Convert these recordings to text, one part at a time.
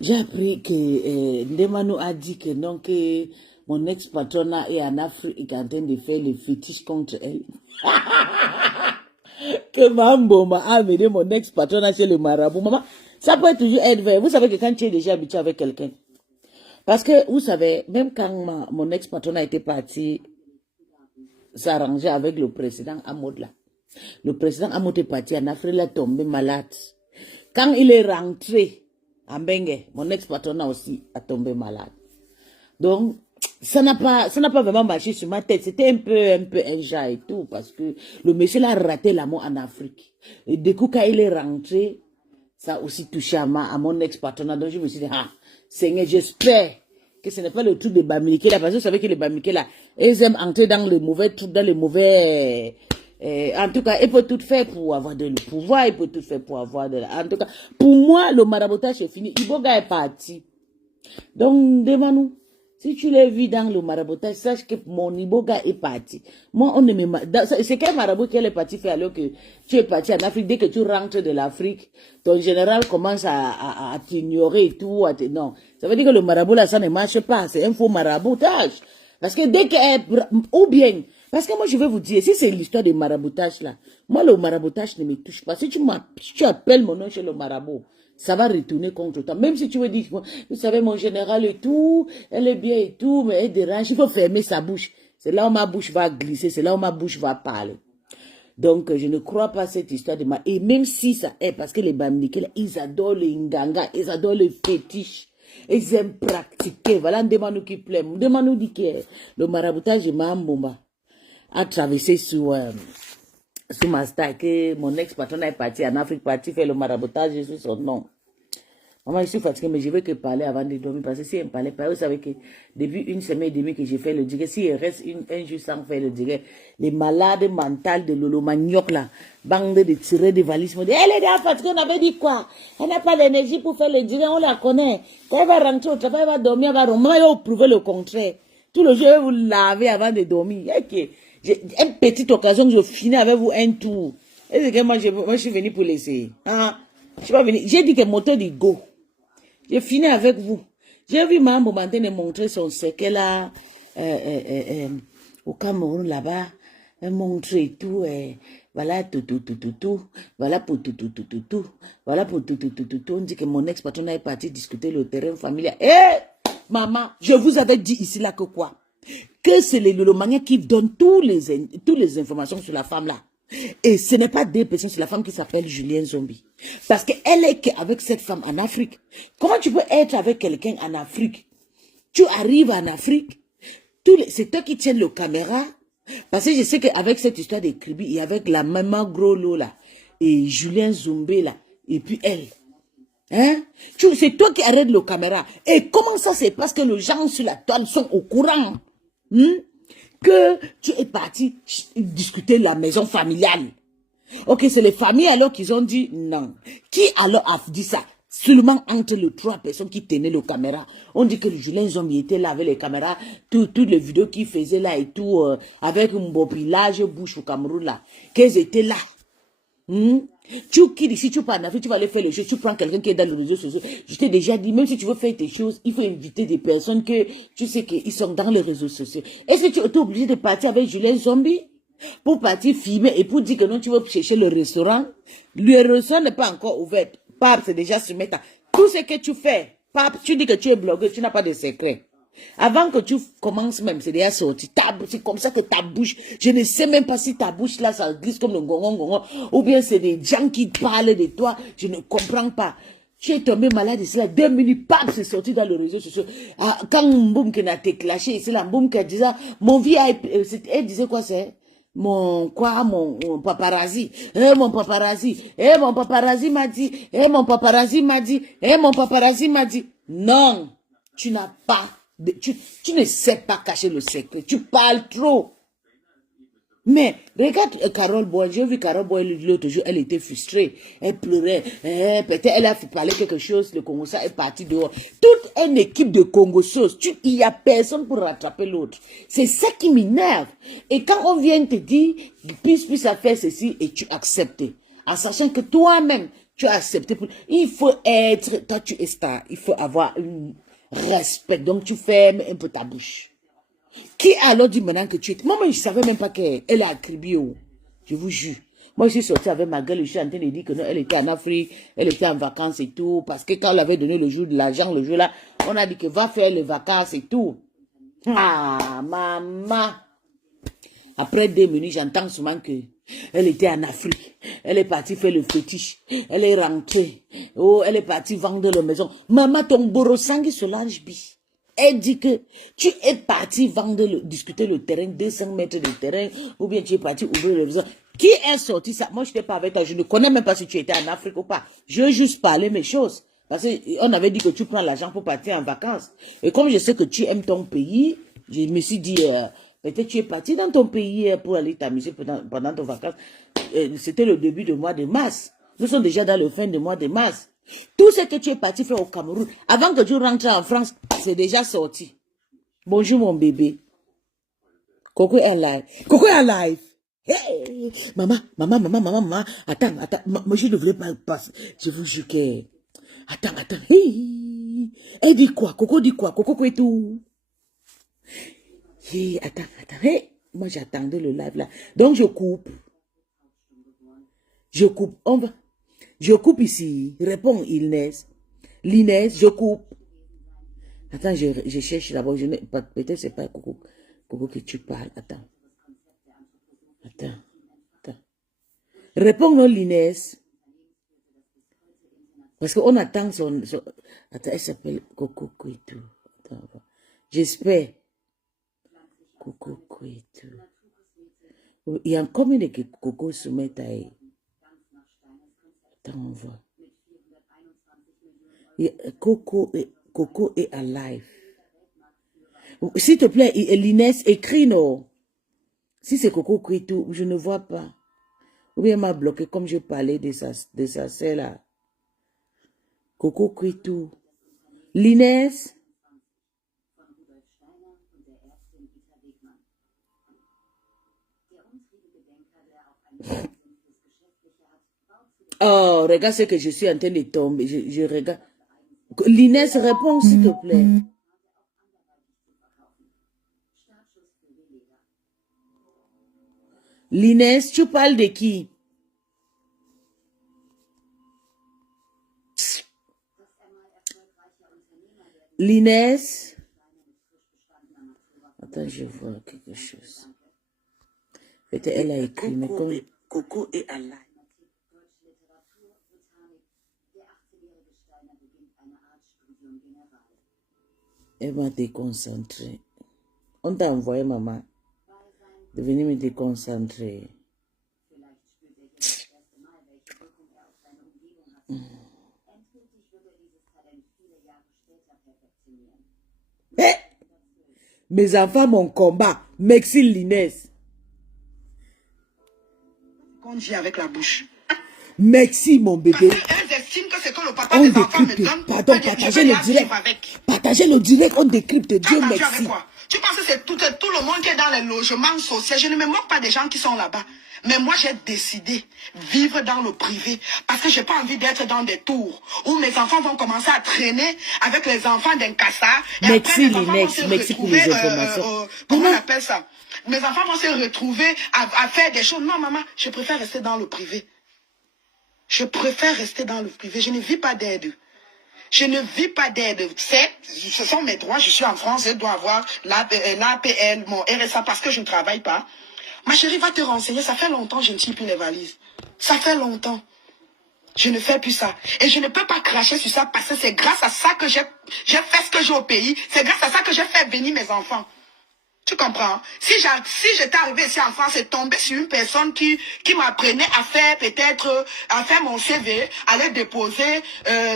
J'ai appris que Ndemano a dit que non, que mon ex-patronat est en Afrique en train de faire les fétiches contre elle. Que Mambo m'a amené mon ex-patronat chez le marabout. Maman, ça peut toujours être vrai. Vous savez que quand tu es déjà habitué avec quelqu'un, parce que vous savez, même quand mon ex-patronat était parti s'arranger avec le président Amoud là, le président Amoud est parti en Afrique, il est tombé malade. Quand il est rentré en Bengue, mon ex-patronat aussi a tombé malade. Donc, ça n'a pas vraiment marché sur ma tête. C'était un peu injuste et tout, parce que le monsieur a raté l'amour en Afrique. Et du coup, quand il est rentré, ça a aussi touché à mon ex-patronat. Donc, je me suis dit, ah, Seigneur, j'espère que ce n'est pas le truc de Bamileke là, parce que vous savez que les Bamileke là, ils aiment entrer dans les mauvais trucs, dans les mauvais... en tout cas, il peut tout faire pour avoir de le pouvoir, il peut tout faire pour avoir de la... En tout cas, pour moi, le maraboutage est fini. Iboga est parti. Donc, demande-nous. Si tu l'as vu dans le maraboutage, sache que mon Iboga est parti. Moi, on ne me... C'est quel marabout qu'elle est partie faire alors que tu es parti en Afrique? Dès que tu rentres de l'Afrique, ton général commence à t'ignorer et tout. Non. Ça veut dire que le marabout là, ça ne marche pas. C'est un faux maraboutage. Parce que dès qu'elle... Ou bien... Parce que moi, je vais vous dire, si c'est l'histoire de maraboutage là, moi, le maraboutage ne me touche pas. Si tu appelles mon nom chez le marabout, ça va retourner contre toi. Même si tu veux dire, vous savez, mon général et tout, elle est bien et tout, mais elle dérange, il faut fermer sa bouche. C'est là où ma bouche va glisser, c'est là où ma bouche va parler. Donc, je ne crois pas à cette histoire de ma... Et même si ça est, parce que les Bamileke, ils adorent les nganga, ils adorent les fétiches. Ils aiment pratiquer. Voilà, demande-nous qui plaît. Demande-nous dit que le maraboutage de Mahambomba a traversé sous ma star, que mon ex-patron est parti en Afrique, parti faire le maraboutage sur son nom. Maman, je suis fatiguée, mais je veux que parler avant de dormir, parce que si elle ne parlait pas, vous savez que depuis une semaine et demie que j'ai fait le direct, si il reste un jour sans faire le direct, les malades mentales de Lolo Manioc là, bande de tirer des valises, me disent, elle est déjà fatiguée, on avait dit quoi? Elle n'a pas d'énergie pour faire le direct, on la connaît. Quand elle va rentrer au travail, elle va dormir, elle va dormir, elle va prouver le contraire. Tout le jour, vous lavez avant de dormir. Okay. J'ai une petite occasion que je finis avec vous un tour. Et que moi, je suis venu pour l'essayer. Hein? Je suis pas venu. J'ai dit que moteur du go. J'ai fini avec vous. J'ai vu Mme Boumantene montrer son secret là, au Cameroun là-bas. Elle montre et tout. Voilà tout. Voilà pour tout. Voilà pour tout. On dit que mon ex-patron est parti discuter le terrain familial. Maman, je vous avais dit ici là que quoi? Que c'est le Lolomania qui donne toutes les informations sur la femme là. Et ce n'est pas des personnes sur la femme qui s'appelle Julien Zombie. Parce qu'elle est qu'avec cette femme en Afrique. Comment tu peux être avec quelqu'un en Afrique? Tu arrives en Afrique, c'est toi qui tiens le caméra. Parce que je sais qu'avec cette histoire de Kribi, et avec la maman Grolo là, et Julien Zombie là, et puis elle. Hein? C'est toi qui arrêtes le caméra. Et comment ça se passe que les gens sur la toile sont au courant? Que tu es parti discuter la maison familiale. Ok, c'est les familles alors qu'ils ont dit non. Qui alors a dit ça? Seulement entre les trois personnes qui tenaient le caméra. On dit que le Julien Zombie était là avec les caméras, toutes les vidéos qu'il faisait là et tout, avec un beau village bouche au Cameroun là, qu'ils étaient là. Tu quittes ici, tu pars en Afrique, tu vas aller faire les choses, tu prends quelqu'un qui est dans les réseaux sociaux. Je t'ai déjà dit, même si tu veux faire tes choses, il faut inviter des personnes que tu sais qu'ils sont dans les réseaux sociaux. Est-ce que tu es obligé de partir avec Julien Zombie pour partir filmer et pour dire que non, tu veux chercher le restaurant? Le restaurant n'est pas encore ouvert. Pape, c'est déjà se mettre. Tout ce que tu fais, pape, tu dis que tu es blogueur, tu n'as pas de secret. Avant que tu commences même, c'est déjà sorti. C'est comme ça que ta bouche, je ne sais même pas si ta bouche là, ça glisse comme le gongon, ou bien c'est des gens qui parlent de toi, je ne comprends pas. Tu es tombé malade ici là, 2 minutes, pap, c'est sorti dans le réseau social. Quand Mboum qui n'a été clashé ici là, Mboum qui disait, mon vie, elle disait quoi c'est? Mon paparazzi, mon paparazzi, mon paparazzi m'a dit, mon paparazzi m'a dit, mon paparazzi m'a dit. Non, tu n'as pas, tu ne sais pas cacher le secret, tu parles trop. Mais regarde Carole Boy, j'ai vu Carole Boy l'autre jour, elle était frustrée, elle pleurait, peut-être elle a fait parler quelque chose, le Congo ça est parti dehors. Toute une équipe de Congosios, il y a personne pour rattraper l'autre. C'est ça qui m'énerve. Et quand on vient te dire, puisse à faire ceci et tu acceptes, en sachant que toi-même, Tu as accepté. Il faut être, toi tu es star, il faut avoir un respect. Donc tu fermes un peu ta bouche. Qui a alors dit maintenant que tu es... Moi, je ne savais même pas qu'elle est à Cribio. Je vous jure. Moi, je suis sortie avec ma gueule, je suis en train de dire que non, elle était en Afrique, elle était en vacances et tout. Parce que quand on l'avait donné le jour de l'argent, le jour là, on a dit que va faire les vacances et tout. Ah, maman. Après 2 minutes, j'entends souvent que elle était en Afrique. Elle est partie faire le fétiche. Elle est rentrée. Oh, elle est partie vendre la maison. Maman, ton borosangui Solange Bi. Elle dit que tu es parti vendre, discuter le terrain, 200 mètres de terrain, ou bien tu es parti ouvrir le maison. Qui est sorti ça? Moi, je n'étais pas avec toi. Je ne connais même pas si tu étais en Afrique ou pas. Je veux juste parler mes choses. Parce qu'on avait dit que tu prends l'argent pour partir en vacances. Et comme je sais que tu aimes ton pays, je me suis dit, peut-être tu es parti dans ton pays pour aller t'amuser pendant tes vacances. C'était le début du mois de mars. Nous sommes déjà dans le fin du mois de mars. Tout ce que tu es parti faire au Cameroun, avant que tu rentres en France, c'est déjà sorti. Bonjour mon bébé. Coco est live. Coco est live. Hey, maman. Attends. Moi, je ne voulais pas passer. Je vous jure que... Attends. Hey. Elle dit quoi? Coco dit quoi? Coco est tout. Hey, attends. Hey. Moi, j'attendais le live là. Donc, je coupe. On va... Je coupe ici. Réponds, Inès. L'Inès, je coupe. Attends, je cherche d'abord. Peut-être c'est pas Coco que tu parles. Attends. Réponds, non, l'Inès. Parce qu'on attend son... Attends, elle s'appelle Coco Kouitou. J'espère. Coco Kouitou. Il y a combien de Coco soumettent à elle? Attends, on voit. Coco est alive. S'il te plaît, l'Inès, écrit non. Si c'est Coco Kouitou, je ne vois pas. Ou bien elle m'a bloqué comme je parlais de sa sœur là. Coco Kouitou. L'Inès. Oh, regarde ce que je suis en train de tomber. Je regarde. L'Inès, réponds s'il te plaît. L'Inès, tu parles de qui? L'Inès. Attends, je vois quelque chose. Peut-être elle a écrit, mais comme... Coco est à la... Elle m'a déconcentré. On t'a envoyé, maman, de venir me déconcentrer. Hey! Mes enfants, mon combat. Merci, l'Inès. On vit avec la bouche. Merci, mon bébé. Elles estiment que c'est que le papa des enfants me donne. Pardon, partagez le direct. Partagez le direct, on décrypte. Dieu merci. Avec quoi? Tu penses que c'est tout le monde qui est dans les logements sociaux? Je ne me moque pas des gens qui sont là-bas. Mais moi, j'ai décidé vivre dans le privé parce que j'ai pas envie d'être dans des tours où mes enfants vont commencer à traîner avec les enfants d'un cassard. Merci, Linex. Merci pour les informations. Comment on appelle ça? Mes enfants vont se retrouver à faire des choses. Non, maman, je préfère rester dans le privé. Je préfère rester dans le privé. Je ne vis pas d'aide. Je ne vis pas d'aide. Ce sont mes droits. Je suis en France. Je dois avoir l'APL, mon RSA parce que je ne travaille pas. Ma chérie va te renseigner. Ça fait longtemps que je ne tire plus les valises. Ça fait longtemps. Je ne fais plus ça. Et je ne peux pas cracher sur ça parce que c'est grâce à ça que j'ai fait ce que j'ai au pays. C'est grâce à ça que j'ai fait venir mes enfants. Tu comprends? Si j'étais arrivé ici en France et tombé sur une personne qui m'apprenait à faire peut-être, à faire mon CV, à le déposer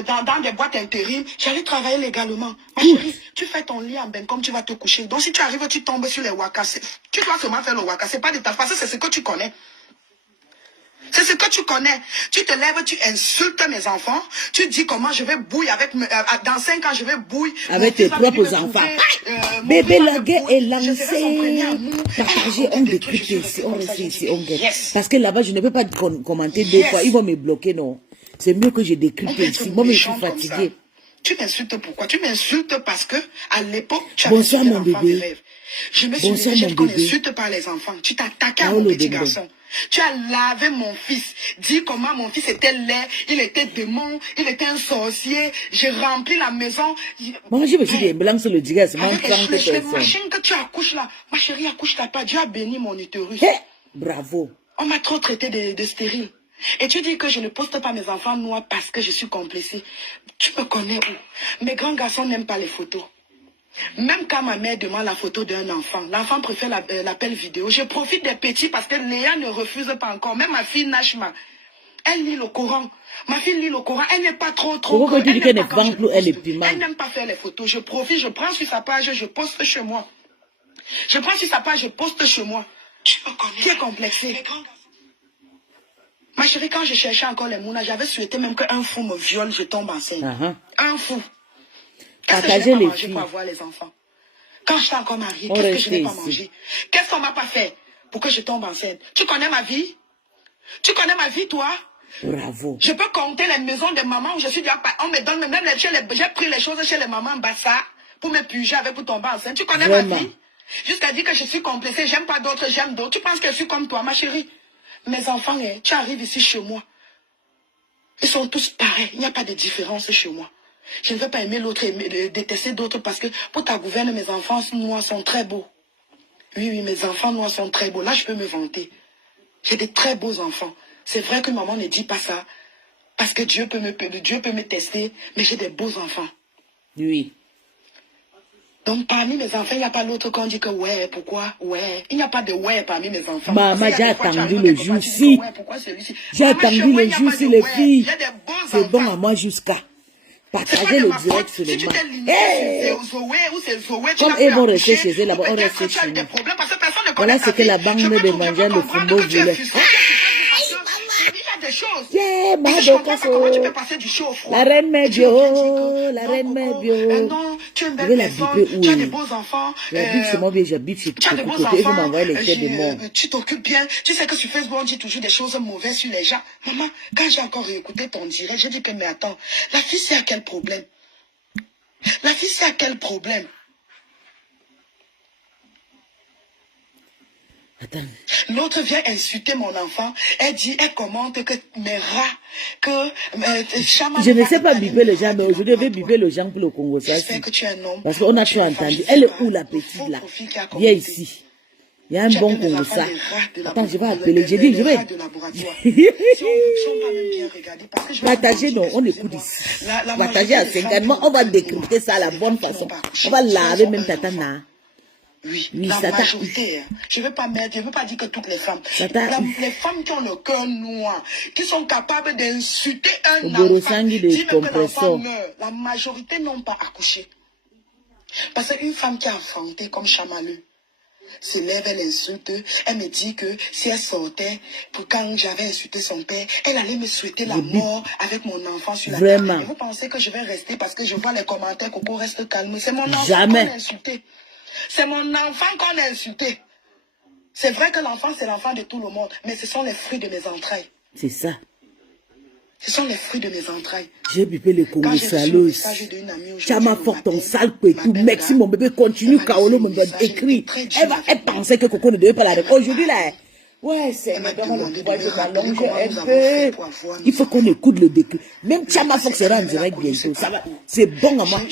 dans des boîtes intérim, j'allais travailler légalement. Ma chérie, tu fais ton lit en bain comme tu vas te coucher. Donc si tu arrives, tu tombes sur les wakas, tu dois seulement faire le waka. C'est pas de ta face, c'est ce que tu connais. C'est ce que tu connais. Tu te lèves, tu insultes mes enfants. Tu dis comment je vais bouiller avec... dans 5 ans, je vais bouiller... Avec tes propres enfants. Bébé, la guerre est lancée. Partagez, on décrypte ici, on reste ici, on guette. Parce que là-bas, je ne peux pas commenter 2 fois. Ils vont me bloquer, non. C'est mieux que je On décrypte peut être ici. Moi, mais je suis méchant comme ça. fatiguée. Tu m'insultes pourquoi? Tu m'insultes parce que à l'époque, tu as Bonsoir, insulté mon l'enfant de bébé. rêve. Je me suis Bonsoir, dit mon qu'on bébé. insulte pas les enfants. Tu t'attaquais à Paolo mon petit Dembe. garçon. Tu as lavé mon fils. Dis comment mon fils était laid, il était démon, il était un sorcier. J'ai rempli la maison. Moi, je me suis dit, un blanc sur le diga, c'est moins Avec 30 les personnes. machines que tu accouches là. Ma chérie, accouche-toi pas. Dieu a béni mon utérus. Hé, bravo. On m'a trop traité de stérile. Et tu dis que je ne poste pas mes enfants noirs parce que je suis complexée. Tu me connais où? Mes grands garçons n'aiment pas les photos. Même quand ma mère demande la photo d'un enfant, l'enfant préfère l'appel vidéo. Je profite des petits parce que Léa ne refuse pas encore. Même ma fille Nashma, elle lit le Coran. Ma fille lit le Coran. Elle n'est pas trop. Pourquoi tu dis qu'elle ne vend plus elle est piment? Elle n'aime pas faire les photos. Je profite, je prends sur sa page, je poste chez moi. Je prends sur sa page, je poste chez moi. Tu me connais. Qui est complexé? Ma chérie, quand je cherchais encore les mounas, j'avais souhaité même qu'un fou me viole, je tombe enceinte. Un fou. Qu'est-ce que je n'ai pas mangé pour avoir les enfants? Quand j'étais encore mariée, qu'est-ce que je n'ai pas mangé? Qu'est-ce qu'on m'a pas fait pour que je tombe enceinte? Tu connais ma vie? Tu connais ma vie, toi? Bravo. Je peux compter les maisons de maman où je suis déjà... On me donne même j'ai pris les choses chez les mamans Bassa pour me puger avec pour tomber enceinte. Tu connais ma vie? Jusqu'à dire que je suis complexée, j'aime pas d'autres, j'aime d'autres. Tu penses que je suis comme toi, ma chérie? Mes enfants, tu arrives ici chez moi. Ils sont tous pareils. Il n'y a pas de différence chez moi. Je ne veux pas aimer l'autre, détester d'autres parce que pour ta gouverne, mes enfants noirs sont très beaux. Oui, mes enfants noirs sont très beaux. Là, je peux me vanter. J'ai des très beaux enfants. C'est vrai que maman ne dit pas ça parce que Dieu peut me tester, mais j'ai des beaux enfants. Oui. Donc, parmi mes enfants, il n'y a pas l'autre qu'on dit que ouais, pourquoi, ouais. Il n'y a pas de ouais parmi mes enfants. Maman, j'ai attendu le jour-ci. J'ai attendu le jour-ci, les filles. C'est bon à moi jusqu'à partager le direct sur le mat. Comme ils vont rester chez eux là-bas, on reste chez nous. Voilà ce que la banque de manger le fumbo voulait. Yeah, comment tu peux passer du chaud au froid? La reine Mebio, la reine Mebio. Non, tu aimes Je vais la biper où? Tu as des beaux enfants. La bip, c'est moi bien, j'habite chez Tu as des beaux Coco. Ils vont enfants. m'envoyer les têtes de mort. Tu t'occupes bien. Tu sais que sur Facebook, on dit toujours des choses mauvaises sur les gens. Maman, quand j'ai encore écouté ton direct, j'ai dit que, mais attends, la fille, c'est à quel problème? La fille, c'est à quel problème? Attends. L'autre vient insulter mon enfant. Elle dit, elle commente que mes rats, que je ne sais pas biper les gens, mais aujourd'hui, je vais biper les gens pour le Congo. J'espère que tu es un homme. Parce qu'on a tout entendu. Elle est où la petite là? Viens ici. Il y a un bon Congo ça. Attends, je vais appeler. J'ai dit, je vais. Partager, non, on écoute ici. Partager à 50. Moi, on va décrypter ça à la bonne façon. On va laver même Tatana. Oui, la majorité. Je ne veux pas dire que toutes les femmes. Les femmes qui ont le cœur noir, qui sont capables d'insulter un enfant, dire que l'enfant meurt. La majorité n'ont pas accouché. Parce qu'une femme qui a enfanté comme Chamaleux se lève, elle insulte, elle me dit que si elle sortait, pour quand j'avais insulté son père, elle allait me souhaiter la mort avec mon enfant sur la table. Et vous pensez que je vais rester parce que je vois les commentaires, Coco reste calme. C'est mon enfant qu'on a insulté. C'est mon enfant qu'on a insulté. C'est vrai que l'enfant, c'est l'enfant de tout le monde, mais ce sont les fruits de mes entrailles. C'est ça. Ce sont les fruits de mes entrailles. J'ai bipé le Congo salos. Chama fort ton sale et tout. Merci mon bébé, continue. Kaolo me écrit. Elle pensait que Coco ne devait pas la répondre. Aujourd'hui là. Ouais, c'est maintenant le pouvoir, je m'allonge un peu. Il faut qu'on écoute le décret. Même Chama Fox sera en direct bientôt. Ça va. C'est bon à moi.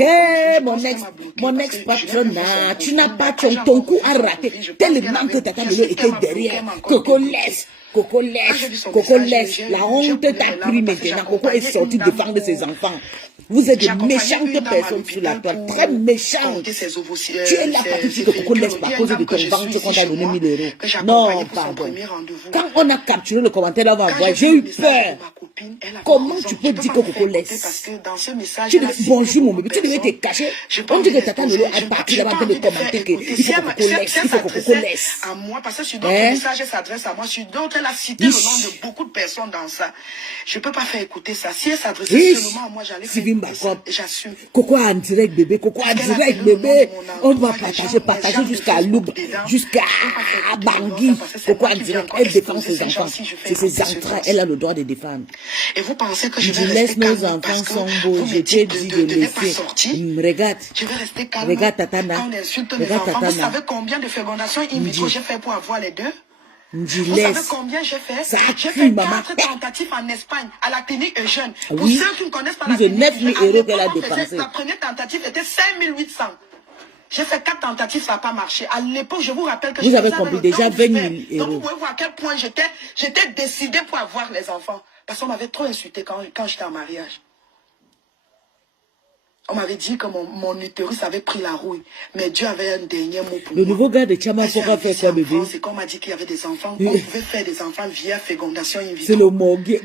Hé, mon ex-patron, tu n'as pas ton coup à rater. Tellement que Tata Melo était derrière. Coco laisse. La honte t'a pris maintenant. Coco est sorti défendre ses enfants. Vous êtes de méchantes personnes sur la toile, très méchantes. Tu es là parce que Coco laisse par cause de ton ventre qu'on t'a donné 1000 euros. Non, pardon. Quand on a capturé le commentaire, on va voir, j'ai eu peur. Comment tu peux dire que Coco laisse? Bonjour mon bébé, tu devais te cacher. On dit que Tata Lolo a parti là-bas de commenter qu'il faut que Coco laisse, il faut que Coco laisse. À moi, parce que sur d'autres messages, ça s'adresse à moi. Sur d'autres, elle a cité le nom de beaucoup de personnes dans ça. Je ne peux pas faire écouter ça. Si elle s'adressait seulement à moi, j'allais faire écouter ça. J'assume. Coco en direct, bébé. Coco en direct, bébé. On va partager jusqu'à Loub, jusqu'à Bangui. Coco en direct. Elle défend ses enfants. C'est ses entrailles. Elle a le droit de défendre. Et vous pensez que je vais laisse rester nos calme enfants parce que sont beaux. vous Je me t'ai dites dit de de ne pas laisser. sortir. Regarde. Je vais rester calme. Regarde Tatana. Quand on insulte mes Regarde enfants, vous Tatana. savez combien de fécondations in vitro j'ai fait pour avoir les deux? Vous savez Laisse. combien j'ai fait? Ça J'ai crie, fait maman. 4 tentatives en Espagne, à la clinique Eugène. Pour Oui. ceux qui ne connaissent pas Plus la de clinique 9 000 Eugène, euros qu'elle a on faisait- dépensé. La première tentative était 5800. J'ai fait 4 tentatives, ça n'a pas marché. À l'époque, je vous rappelle que Vous je avez faisais compris, avec le déjà temps où je 20 000 fais. Donc euros. vous pouvez voir à quel point j'étais décidée pour avoir les enfants. Parce qu'on m'avait trop insulté quand j'étais en mariage. On m'avait dit que mon utérus avait pris la rouille. Mais Dieu avait un dernier mot pour Le moi. nouveau gars de Chama Fora fait quoi, bébé? C'est qu'on m'a dit qu'il y avait des enfants. On pouvait faire des enfants via fécondation in vitro. C'est le morgue.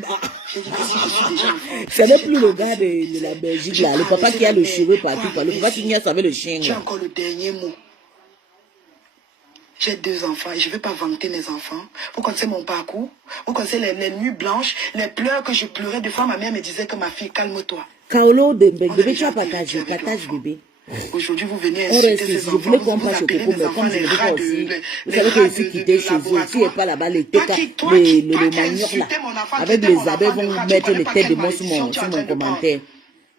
J'ai dit que si je suis déjà enfant. Ce n'est plus le gars de la Belgique, là. Le papa qui a le cheveu partout. Le papa qui vient avec le chien, J'ai là. encore le dernier mot. J'ai 2 enfants et je ne vais pas vanter mes enfants. Vous connaissez mon parcours. Vous connaissez les nuits blanches, les pleurs que je pleurais. Des fois, ma mère me disait que ma fille, calme-toi. Kaolo de bébé, tu as partagé. Partage, bébé. Aujourd'hui, vous venez On insulter reste ces ici. Je enfants. voulais Vous qu'on passe au appelez coco, mes mais enfants comme je les ne veux rats pas de aussi. les Vous savez rats que ici, de quitter chez eux, laboratoire. s'il n'est pas là-bas, les Toi teca, qui le as manioc, là. insulté mon enfant, Avec qui était les mon abeilles enfant de vont rat, tu mettre connais les pas têtes quelle de moi sur malédiction tu es en mon train de prendre. commentaire.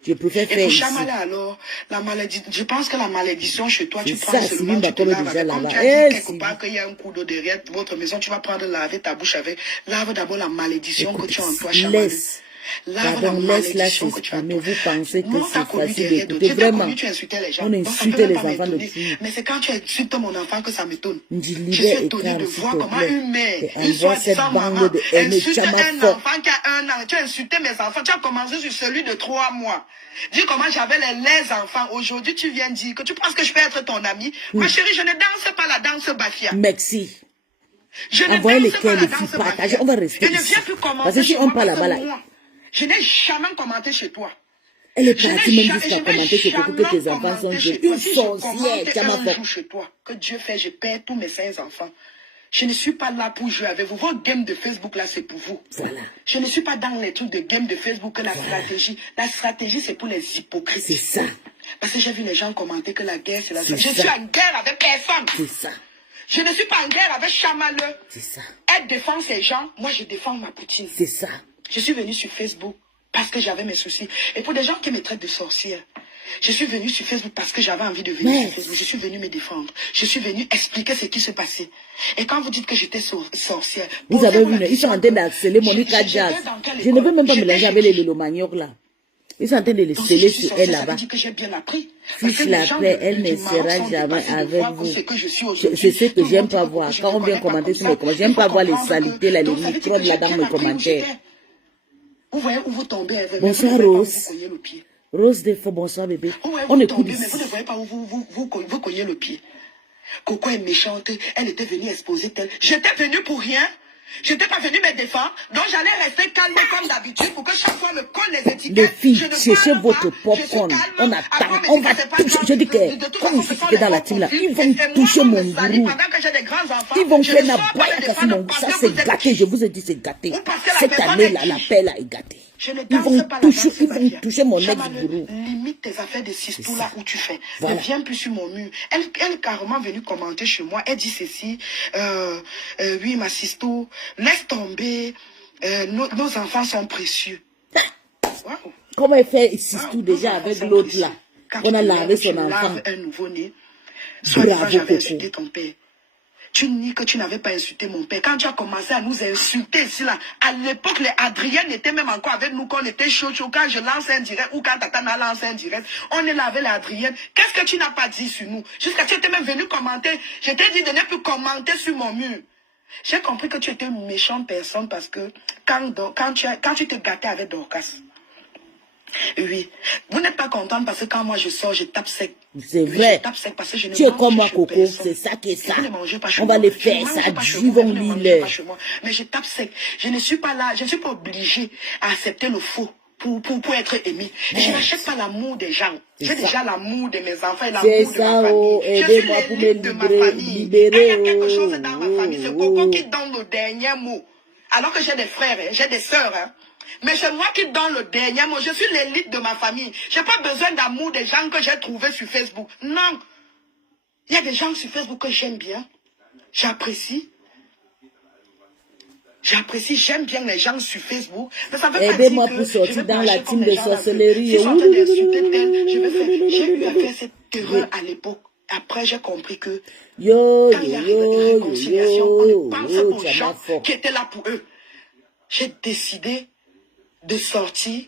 Je préfère Et faire pour ici. Chamala alors, la maladie, je pense que la malédiction chez toi, tu C'est prends ça, seulement, Sylvie tu te Bakome laves déjà avec. Comme là-bas. tu as dit Eh, quelque Sylvie. part qu'il y a un coup d'eau derrière votre maison, tu vas prendre laver ta bouche avec. Lave d'abord la malédiction que Écoute, tu as en toi, Chamala. laisse. Lave la Pardon, laisse là malédiction que tu as en s'exprimer. toi. Vous pensez que Moi, on t'a c'est connu facile derrière d'écouter. d'autres. Je t'ai Vraiment. connu, tu insultais les gens. On Donc, ça insultait peut même les pas enfants de m'étonner. qui? Mais c'est quand tu insultes mon enfant que ça m'étonne. On dit Je libère suis et étonnée calme, de s'il voir te comment plaît. une mère, Et une envoie cette soi-disant bande maman, de haineux, insulte Chama un fort. enfant qui a 1 an. Tu as insulté mes enfants. Tu as commencé sur celui de 3 mois. Dis comment j'avais les enfants. Aujourd'hui, tu viens dire que tu penses que je peux être ton ami. Ma chérie, je ne danse pas la danse Bafia. Merci. Je ne Envoyez danse les pas cœurs, la les filles, danse partagez. Bafia. On va rester Et ne ici. viens plus Parce commenter que si chez on moi. parle Parce là-bas, que là, moi, je n'ai jamais commenté chez toi. elle est Je partie n'ai même jusqu'à commenter chez Coco que tes enfants sont chez jeunes. toi. Une Si je sorcière, commente Chama un fort. jour chez toi, que Dieu fait, je perds tous mes 5 enfants. Je ne suis pas là pour jouer avec vous. Votre game de Facebook, là, c'est pour vous. Voilà. Je ne suis pas dans les trucs de game de Facebook, que la stratégie. La stratégie, c'est pour les hypocrites. C'est ça. Parce que j'ai vu les gens commenter que la guerre, c'est la C'est Je ça. suis en guerre avec personne. C'est ça. Je ne suis pas en guerre avec Chamaleux. C'est ça. Elle défend ses gens, moi je défends ma poutine. C'est ça. Je suis venue sur Facebook parce que j'avais mes soucis. Et pour des gens qui me traitent de sorcière, je suis venue sur Facebook parce que j'avais envie de venir Mais- sur Facebook. Je suis venue me défendre. Je suis venue expliquer ce qui se passait. Et quand vous dites que j'étais sorcière... Vous avez posez-vous vu, la ils sont en question train d'accélérer que Monica j'étais Jazz. dans quelle Je ne veux école? même pas J'étais mélanger chez avec qui? les Lomagnoc là. Ils sont en train de les Donc, sceller si je suis sur elle sorcière, ça là-bas. veut dire que j'ai bien appris. Si Parce que je les gens l'appelle, de- elle du ne Maroc sera sont jamais dépassés de avec voir vous. ce que je suis C'est aujourd'hui. ce que Tout le j'aime monde pas dit voir. je Quand ne on vient connais pas commenter comme sur ça. mes commentaires, Il j'aime faut pas voir les comprendre que- saletés, là, les Donc, ça veut dire microbes que là j'ai dans bien mes appris où commentaires. j'étais. Vous voyez où vous tombez. Mais Bonsoir, vous ne voyez pas où Rose. vous cognez le pied. Rose Defo, bonsoir bébé. Vous voyez où On vous écoute tombez, mais vous ne ici. voyez pas où vous cognez le pied. Coco est méchante. Elle était venue exposer tel. J'étais venue pour rien. Je n'étais pas venue me défendre. Donc j'allais rester calme comme d'habitude pour que chaque fois me colle les étiquettes. Les filles, Je ne cherchez parle votre pas, je suis popcorn. calme. On Après, attend. me On dit va que c'est pas toucher. grave. Je dis que, De toute comme façon, ici, ce sont c'était les dans la bons team là, profils. ils vont Et moi, toucher on mon me salit gourou. pendant que j'ai des grands enfants. Ils vont Je faire ne la sors pas baille les à défendre mon. parce Ça que c'est vous êtes gâté. Je vous ai dit, c'est gâté. Ou parce que la Cette personne année-là, est la juge. paix là est gâtée. Je ne Ils danse vont pas la toucher, danse ils vont Bafia. toucher mon Chamaleux, ex-gourou. limite tes affaires de cistou là où tu fais. Voilà. Ne viens plus sur mon mur. Elle est carrément venue commenter chez moi. Elle dit ceci. Oui, ma cistou, laisse tomber. Nos enfants sont précieux. Waouh. Comment elle fait ici Waouh, tout nos déjà enfants avec sont l'autre précieux. là? Quand On a tu lavé lèves, son tu enfant. laves un nouveau-né. Soit Bravo, j'avais Coco. insulté ton père. Tu nies que tu n'avais pas insulté mon père. Quand tu as commencé à nous insulter ici, là, à l'époque, les Adriennes étaient même encore avec nous, quand on était chaud. Quand je lance un direct ou quand Tatana lance un direct, on est là avec les Adriennes. Qu'est-ce que tu n'as pas dit sur nous? Jusqu'à tu étais même venu commenter. Je t'ai dit de ne plus commenter sur mon mur. J'ai compris que tu étais une méchante personne parce que quand tu te gâtais avec Dorcas. Oui. Vous n'êtes pas contente parce que quand moi je sors, je tape sec. C'est Oui, vrai. je tape sec parce que je ne Tu es mange comme moi, chez Coco. personne. C'est ça qui est ça. Vous ne mangez pas chez On va moi. les Je ne faire mange ça. pas chez Ils vous, vont vous ne mangez lire. pas chez moi. Mais je tape sec. Je ne suis pas là. Je ne suis pas obligée à accepter le faux pour être aimée. Et je n'achète pas l'amour des gens. J'ai ça. déjà l'amour de mes enfants et C'est l'amour de ça, ma oh, famille. Je aidez-moi suis pour me l'élite de ma libérer, famille. libérer, Et il y a quelque oh, chose dans ma famille. C'est oh, Coco oh. qui donne le dernier mot. Alors que j'ai des frères, hein, j'ai des sœurs. Hein. Mais c'est moi qui donne le dernier mot. Je suis l'élite de ma famille. Je n'ai pas besoin d'amour des gens que j'ai trouvés sur Facebook. Non. Il y a des gens sur Facebook que j'aime bien. J'apprécie. J'apprécie, j'aime bien les gens sur Facebook. Mais ça veut pas dire aidez-moi que pour sortir dans la team de Si sorcellerie. je suis en train d'insulter tel, je vais faire. J'ai eu à faire cette erreur à l'époque. Après, j'ai compris que Yo, quand il y a de réconciliation, on ne pense aux gens qui étaient là pour eux. J'ai décidé de sortir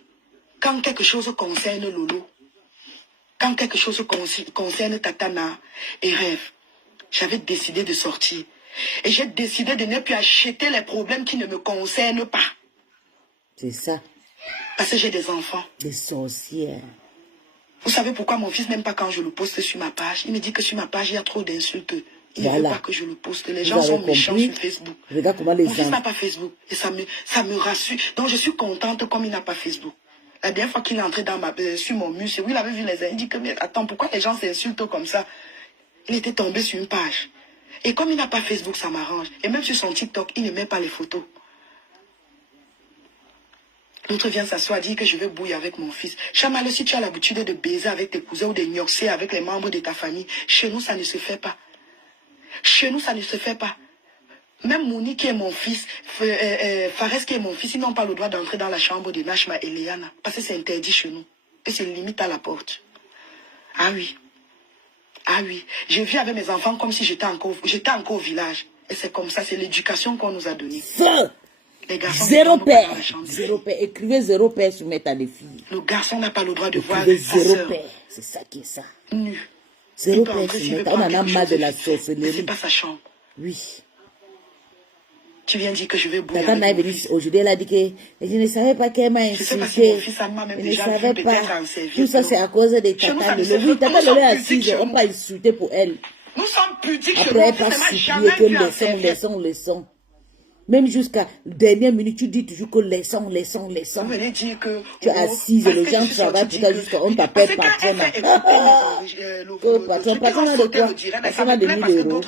quand quelque chose concerne Lolo. Quand quelque chose concerne Tatana et Rêve. J'avais décidé de sortir. Et j'ai décidé de ne plus acheter les problèmes qui ne me concernent pas. C'est ça. Parce que j'ai des enfants. Des sorcières. Vous savez pourquoi mon fils n'aime pas quand je le poste sur ma page? Il me dit que sur ma page, il y a trop d'insultes. Il ne veut pas que je le poste. Les gens sont méchants sur Facebook. Regarde comment les mon fils n'a pas Facebook. Et ça me rassure. Donc je suis contente comme il n'a pas Facebook. La dernière fois qu'il est entré sur mon mur, oui, il avait vu les uns. Il dit que, mais attends, pourquoi les gens s'insultent comme ça? Il était tombé sur une page. Et comme il n'a pas Facebook, ça m'arrange. Et même sur son TikTok, il ne met pas les photos. L'autre vient s'asseoir, dit que je vais bouillir avec mon fils. Chamal, si tu as l'habitude de baiser avec tes cousins ou de gnoxer avec les membres de ta famille, chez nous, ça ne se fait pas. Chez nous, ça ne se fait pas. Même Mouni qui est mon fils, Fares qui est mon fils, ils n'ont pas le droit d'entrer dans la chambre de Nashma et Léana. Parce que c'est interdit chez nous. Et c'est limite à la porte. Ah oui. Ah oui. Je vis avec mes enfants comme si j'étais encore au village. Et c'est comme ça, c'est l'éducation qu'on nous a donnée. Les garçons zéro père. Zéro père. Écrivez zéro père sur mettre à des filles. Le garçon n'a pas le droit de voir zéro père. C'est ça qui est ça. Nu. Zéro père sur mettre. On en a marre de la sorcellerie. C'est pas sa chambre. Oui. Tu viens dire que je vais bouillir. Tata est venue aujourd'hui, elle a dit que je ne savais pas qu'elle m'a insulté. Je ne sais pas si mon fils m'a même déjà vu peut-être en service. Tout ça, c'est à cause de Tata Lolo. Oui, Tata Lolo est assise, on va insulter pour elle. Nous sommes pudiques. Après, elle passe supplier que leçon. Même jusqu'à dernière minute, tu dis toujours que leçon. Vous venez dire que... Tu es assise, les gens travaillent pour toi jusqu'à on t'appelle patron. Patron a de quoi? Patron a de 1000 euros.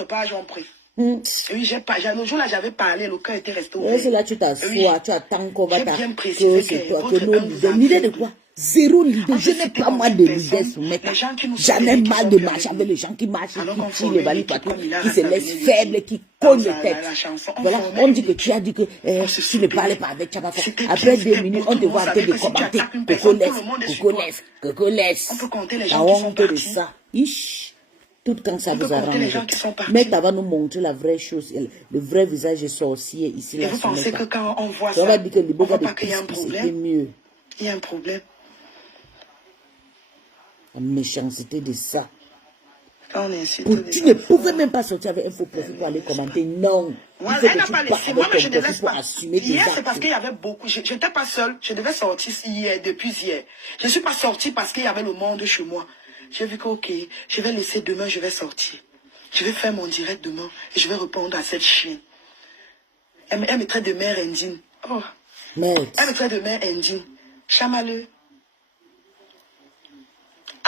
Oui, le jour là, j'avais parlé, le cœur était resté ouvert. C'est là tu t'assois, tu attends qu'on va t'appeler. C'est toi, que nos l'idée de quoi? Zéro leader. Je n'ai pas moi de leader soumettre. J'en ai marre de marcher avec les gens qui marchent, qui tirent les valises partout, qui se laissent faibles, qui cognent les têtes. Voilà, on dit que tu as dit que tu ne parlais pas avec Tchabafa. Après 2 minutes, on te voit en train de commenter. Coco laisse. On peut compter les La gens qui sont honte de partis. ça. Tout quand ça vous arrange. Les gens qui sont partis. Mais ça va nous montrer la vraie chose, le vrai visage est sorcier ici. Et vous pensez que quand on voit ça, ça, on va dire que les on voit de pas qu'il y a un problème? mieux. Il y a un problème. La méchanceté de ça. Quand on insulte Tu ne pouvais même pas sortir avec un faux profil pour aller commenter. Non. Voilà, elle n'a pas laissé. Moi, je ne laisse pas. Hier, c'est parce qu'il y avait beaucoup. Je n'étais pas seule. Je devais sortir depuis hier. Je ne suis pas sortie parce qu'il y avait le monde chez moi. J'ai vu que, ok, je vais laisser demain, je vais sortir. Je vais faire mon direct demain et je vais répondre à cette chienne. Elle me traite de mère indigne. Oh. Merde. Elle me traite de mère indigne. Chamaleux.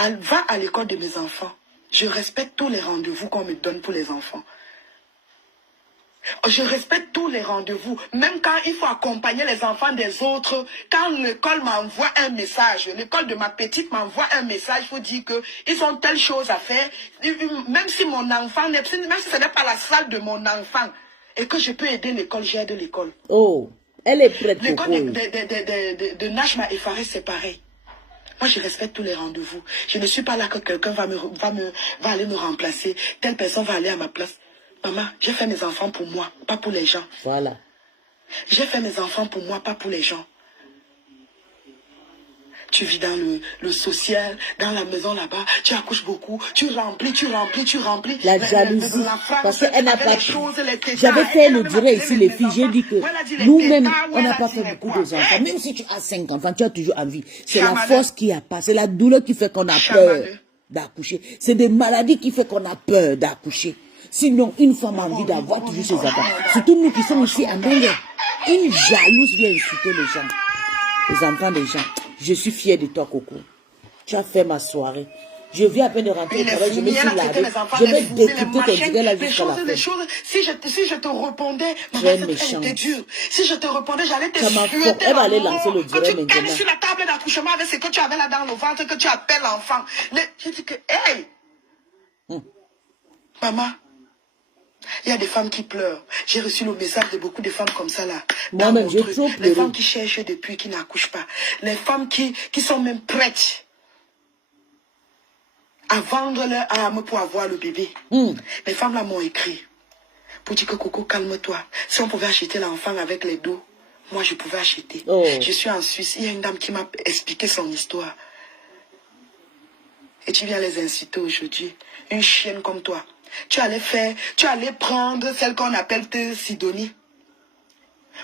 Elle va à l'école de mes enfants. Je respecte tous les rendez-vous qu'on me donne pour les enfants. Je respecte tous les rendez-vous. Même quand il faut accompagner les enfants des autres, quand l'école m'envoie un message, l'école de ma petite m'envoie un message, il faut dire qu'ils ont telle chose à faire. Même si mon enfant, même si ce n'est pas la salle de mon enfant, et que je peux aider l'école, j'aide l'école. Oh, elle est prête pour l'école de Nashma et Fares, c'est pareil. Moi, je respecte tous les rendez-vous. Je ne suis pas là que quelqu'un va aller me remplacer. Telle personne va aller à ma place. Maman, j'ai fait mes enfants pour moi, pas pour les gens. Voilà. J'ai fait mes enfants pour moi, pas pour les gens. Tu vis dans le social, dans la maison là-bas, tu accouches beaucoup, tu remplis. La jalousie, parce qu'elle n'a pas... J'avais fait le direct ici, les filles, j'ai dit que nous-mêmes, on n'a pas fait beaucoup d'enfants. Même si tu as 5 enfants, tu as toujours envie. C'est la force qui a pas, c'est la douleur qui fait qu'on a peur d'accoucher. C'est des maladies qui fait qu'on a peur d'accoucher. Sinon, une femme a envie d'avoir toujours ses enfants. Surtout nous qui sommes ici en Dengue. Une jalouse vient insulter les gens. Les enfants des gens. Je suis fière de toi, Coco. Tu as fait ma soirée. Je viens à peine de rentrer au travail, je me suis lavé. Je vais découper tes digues là jusqu'à la fin. Si je te répondais, Très maman, méchante. c'était dur. Si je te répondais, j'allais te Ça m'a suer. fort. Elle va aller lancer le Quand direct tu calais maintenant. sur la table d'accouchement avec ce que tu avais là dans le ventre, que tu appelles l'enfant. Je dis que, hey! Maman, il y a des femmes qui pleurent. J'ai reçu le message de beaucoup de femmes comme ça là. Moi-même, j'ai trop pleuré. Les femmes qui cherchent depuis, qui n'accouchent pas. Les femmes qui sont même prêtes à vendre leur âme pour avoir le bébé. Les femmes là m'ont écrit pour dire que Coco, calme-toi. Si on pouvait acheter l'enfant avec les dos, moi je pouvais acheter. Je suis en Suisse. Il y a une dame qui m'a expliqué son histoire. Et tu viens les inciter aujourd'hui. Une chienne comme toi. Tu allais prendre celle qu'on appelle Sidonie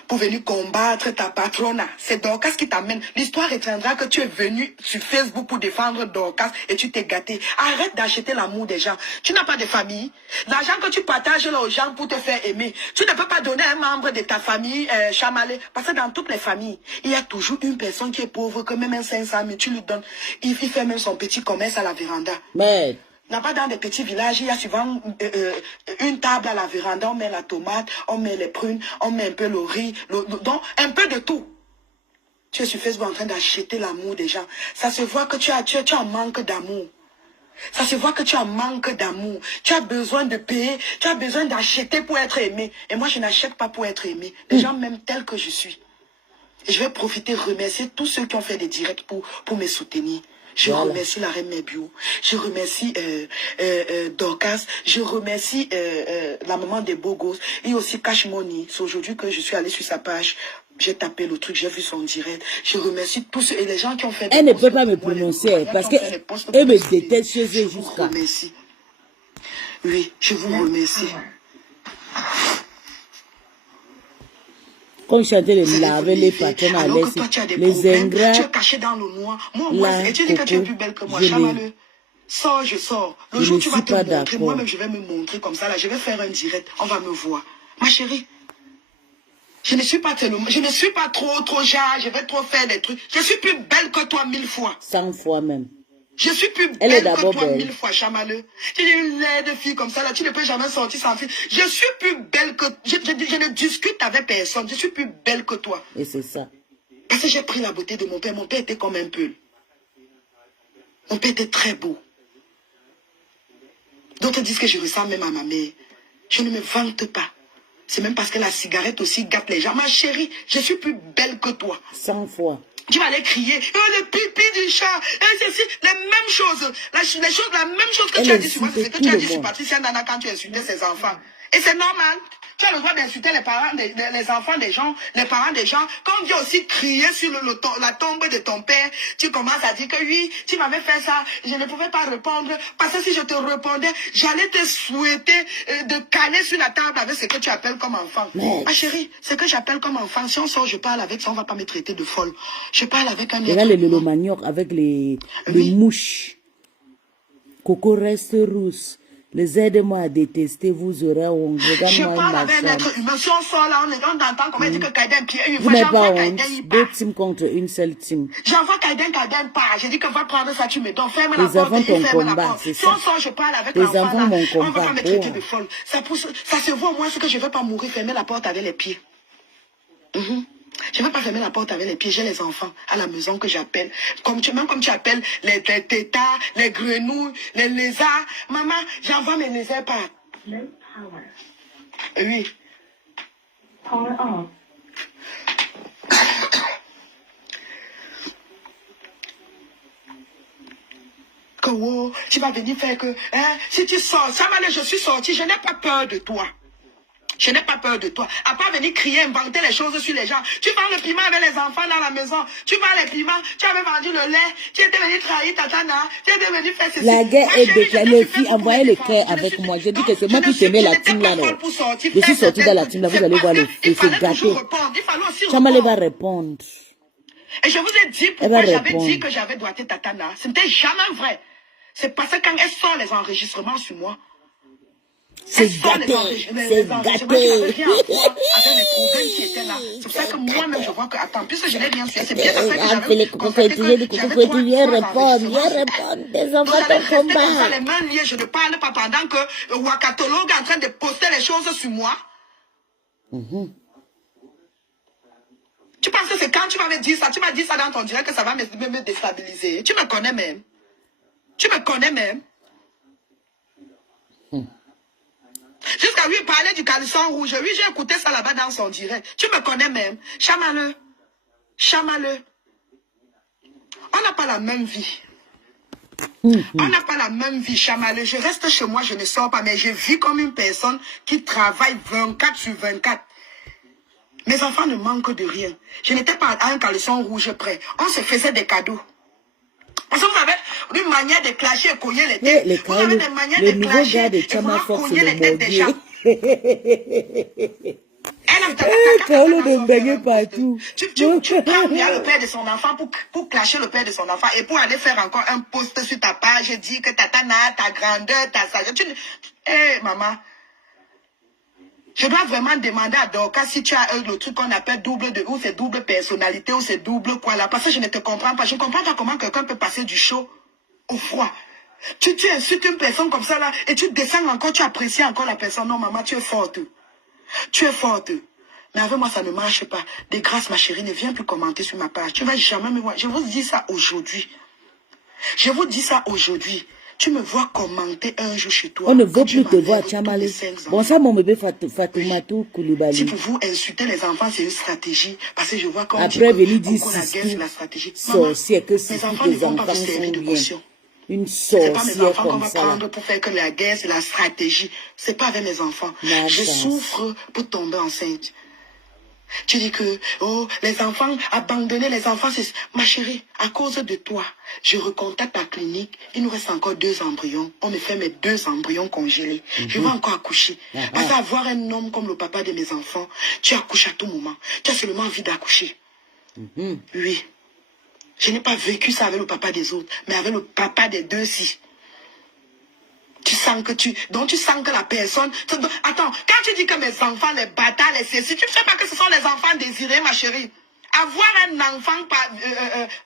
pour venir combattre ta patronne. C'est Dorcas qui t'amène. L'histoire retiendra que tu es venu sur Facebook pour défendre Dorcas et tu t'es gâté. Arrête d'acheter l'amour des gens. Tu n'as pas de famille. L'argent que tu partages là aux gens pour te faire aimer, tu ne peux pas donner à un membre de ta famille chamalé. Parce que dans toutes les familles, il y a toujours une personne qui est pauvre, que même un 500 000, tu lui donnes. Il fait même son petit commerce à la véranda. Mais... Là-bas, dans des petits villages, il y a souvent une table à la véranda, on met la tomate, on met les prunes, on met un peu le riz, donc un peu de tout. Tu es sur Facebook en train d'acheter l'amour des gens. Ça se voit que tu as un manque d'amour. Ça se voit que tu as un manque d'amour. Tu as besoin de payer, tu as besoin d'acheter pour être aimé. Et moi, je n'achète pas pour être aimé. Les gens m'aiment tel que je suis. Et je vais profiter, remercier tous ceux qui ont fait des directs pour me soutenir. Je remercie la reine Mebio, je remercie Dorcas, je remercie la maman des beaux gosses et aussi Cash Money. C'est aujourd'hui que je suis allée sur sa page, j'ai tapé le truc, j'ai vu son direct. Je remercie tous ceux et les gens qui ont fait des Elle ne peut pas me prononcer parce qu'elle me déteste chez eux jusqu'à... Oui, je vous remercie. Quand je suis en train de laver les patronnes à l'aise, les ingrats, tu es caché dans le noir. Moi, et tu dis que tu es plus belle que moi, chamaleux. Sors, je sors. Le jour où tu vas te montrer, moi-même, je vais me montrer comme ça, là. Je vais faire un direct, on va me voir. Ma chérie, je ne suis pas trop genre, je vais trop faire des trucs. Je suis plus belle que toi 1000 fois. 100 fois même. Je suis plus belle que toi 1000 fois, chamaleux. Tu es une laide fille comme ça, là, tu ne peux jamais sortir sans fille. Je suis plus belle que... Je ne discute avec personne. Je suis plus belle que toi. Et c'est ça. Parce que j'ai pris la beauté de mon père. Mon père était comme un peul. Mon père était très beau. D'autres disent que je ressemble même à ma mère. Je ne me vante pas. C'est même parce que la cigarette aussi gâte les gens. Ma chérie, je suis plus belle que toi. 100 fois. Tu vas aller crier, le pipi du chat, les mêmes choses. La même chose que tu as dit sur moi, c'est ce que tu as dit sur Patricia Nana quand tu insultais ses enfants. Et c'est normal. Tu as le droit d'insulter les parents, les enfants des gens, les parents des gens. Quand on vient aussi crier sur la tombe de ton père, tu commences à dire que oui, tu m'avais fait ça, je ne pouvais pas répondre. Parce que si je te répondais, j'allais te souhaiter de caler sur la table avec ce que tu appelles comme enfant. Ma chérie, ce que j'appelle comme enfant, si on sort, je parle avec ça, on ne va pas me traiter de folle. Je parle avec un... Regarde le manioc avec les mouches. Coco reste rousse. Les aide-moi à détester, vous aurez honte. Je parle avec un être humain. Si on sort là, on entend comment il dit que Kaiden pied. Vous n'avez pas honte. Deux teams contre une seule team. J'envoie Kaiden part. J'ai dit que va prendre ça, tu me donnes. Ferme la porte et ferme la porte. Si on sort, je parle avec l'enfant là. On ne va pas me traiter de folle. Ça se voit au moins ce que je ne veux pas mourir. Fermer la porte avec les pieds. Je ne vais pas fermer la porte avec les pieds. J'ai les enfants à la maison que j'appelle. Même comme tu appelles les tétards, les grenouilles, les lézards. Maman, j'envoie mes lézards par... Oui. Power off. Que wow, tu vas venir faire que... Hein, si tu sors, ça va aller, je suis sortie, je n'ai pas peur de toi. Je n'ai pas peur de toi. À part venir crier, inventer les choses sur les gens. Tu vends le piment avec les enfants dans la maison. Tu vends les piments. Tu avais vendu le lait. Tu étais venu trahir Tatana. Tu étais venu faire ceci. La guerre est déclarée. Les filles, envoyez le cœur avec moi. Je dis que c'est moi qui t'aimais la team là. Je suis sortie dans la team là. Vous allez voir le feu. C'est gâté. Chamale va répondre. Et je vous ai dit pourquoi j'avais dit que j'avais doigté Tatana. Ce n'était jamais vrai. C'est parce que quand elle sort les enregistrements sur moi. C'est elles sont gâté, les enregistrements qui n'avaient rien à voir avec les problèmes qui étaient là. C'est pour ça que moi-même, je vois que, attends, puisque je n'ai rien su, c'est bien après que j'avais constaté que j'avais trois enregistrements sur cette. Des Donc enfants j'allais ton rester comme ça, combat. les mains liées, je ne parle pas pendant que Wakatologue est en train de poster les choses sur moi. Tu penses que c'est quand tu m'avais dit ça, tu m'as dit ça dans ton direct que ça va me déstabiliser. Tu me connais même. Tu me connais même. Jusqu'à lui parler du caleçon rouge. Oui, j'ai écouté ça là-bas dans son direct. Tu me connais même. Chamaleux. Chamaleux. On n'a pas la même vie. On n'a pas la même vie, Chamaleux. Je reste chez moi, je ne sors pas, mais je vis comme une personne qui travaille 24 sur 24. Mes enfants ne manquent de rien. Je n'étais pas à un caleçon rouge près. On se faisait des cadeaux. Parce que vous avez une manière de clasher et cogner les têtes. Vous avez des manières de clasher et vouloir cogner les têtes des gens. Kaolo de baigner partout. Tu prends bien le père de son enfant pour clasher le père de son enfant et pour aller faire encore un post sur ta page, dire que ta grandeur, ta sagesse. Maman, je dois vraiment demander à Dorcas si tu as le truc qu'on appelle ou c'est double personnalité, ou c'est double quoi là. Parce que je ne te comprends pas. Je ne comprends pas comment quelqu'un peut passer du chaud au froid. Tu insultes une personne comme ça là, et tu descends encore, tu apprécies encore la personne. Non, maman, tu es forte. Tu es forte. Mais avec moi, ça ne marche pas. De grâce, ma chérie, ne viens plus commenter sur ma page. Tu ne vas jamais me voir. Je vous dis ça aujourd'hui. Je vous dis ça aujourd'hui. Tu me vois commenter un jour chez toi. On ne veut plus te voir, Chamale. Bon, ça, mon bébé Fatoumata Koulibaly. Si pour vous, insulter les enfants, c'est une stratégie. Parce que je vois qu'on dit après venir dire la guerre sur la stratégie. sorcière, que si mes enfants les ne vont pas enfants vous servir de sont bien. caution. Une C'est pas mes sorcière enfants qu'on comme va ça. prendre pour faire que la guerre, c'est la stratégie. C'est pas avec mes enfants. La Je chance. souffre pour tomber enceinte. Tu dis que, oh, les enfants, abandonner les enfants, c'est... Ma chérie, à cause de toi, je recontacte la clinique, il nous reste encore 2 embryons. On me fait mes 2 embryons congelés. Je vais encore accoucher. Parce qu'avoir un homme comme le papa de mes enfants, tu accouches à tout moment. Tu as seulement envie d'accoucher. Oui. Je n'ai pas vécu ça avec le papa des autres, mais avec le papa des 2-ci. Tu sens que donc tu sens que la personne... Attends, quand tu dis que mes enfants, les bâtards, les ceci, tu ne sais pas que ce sont les enfants désirés, ma chérie. Avoir un enfant,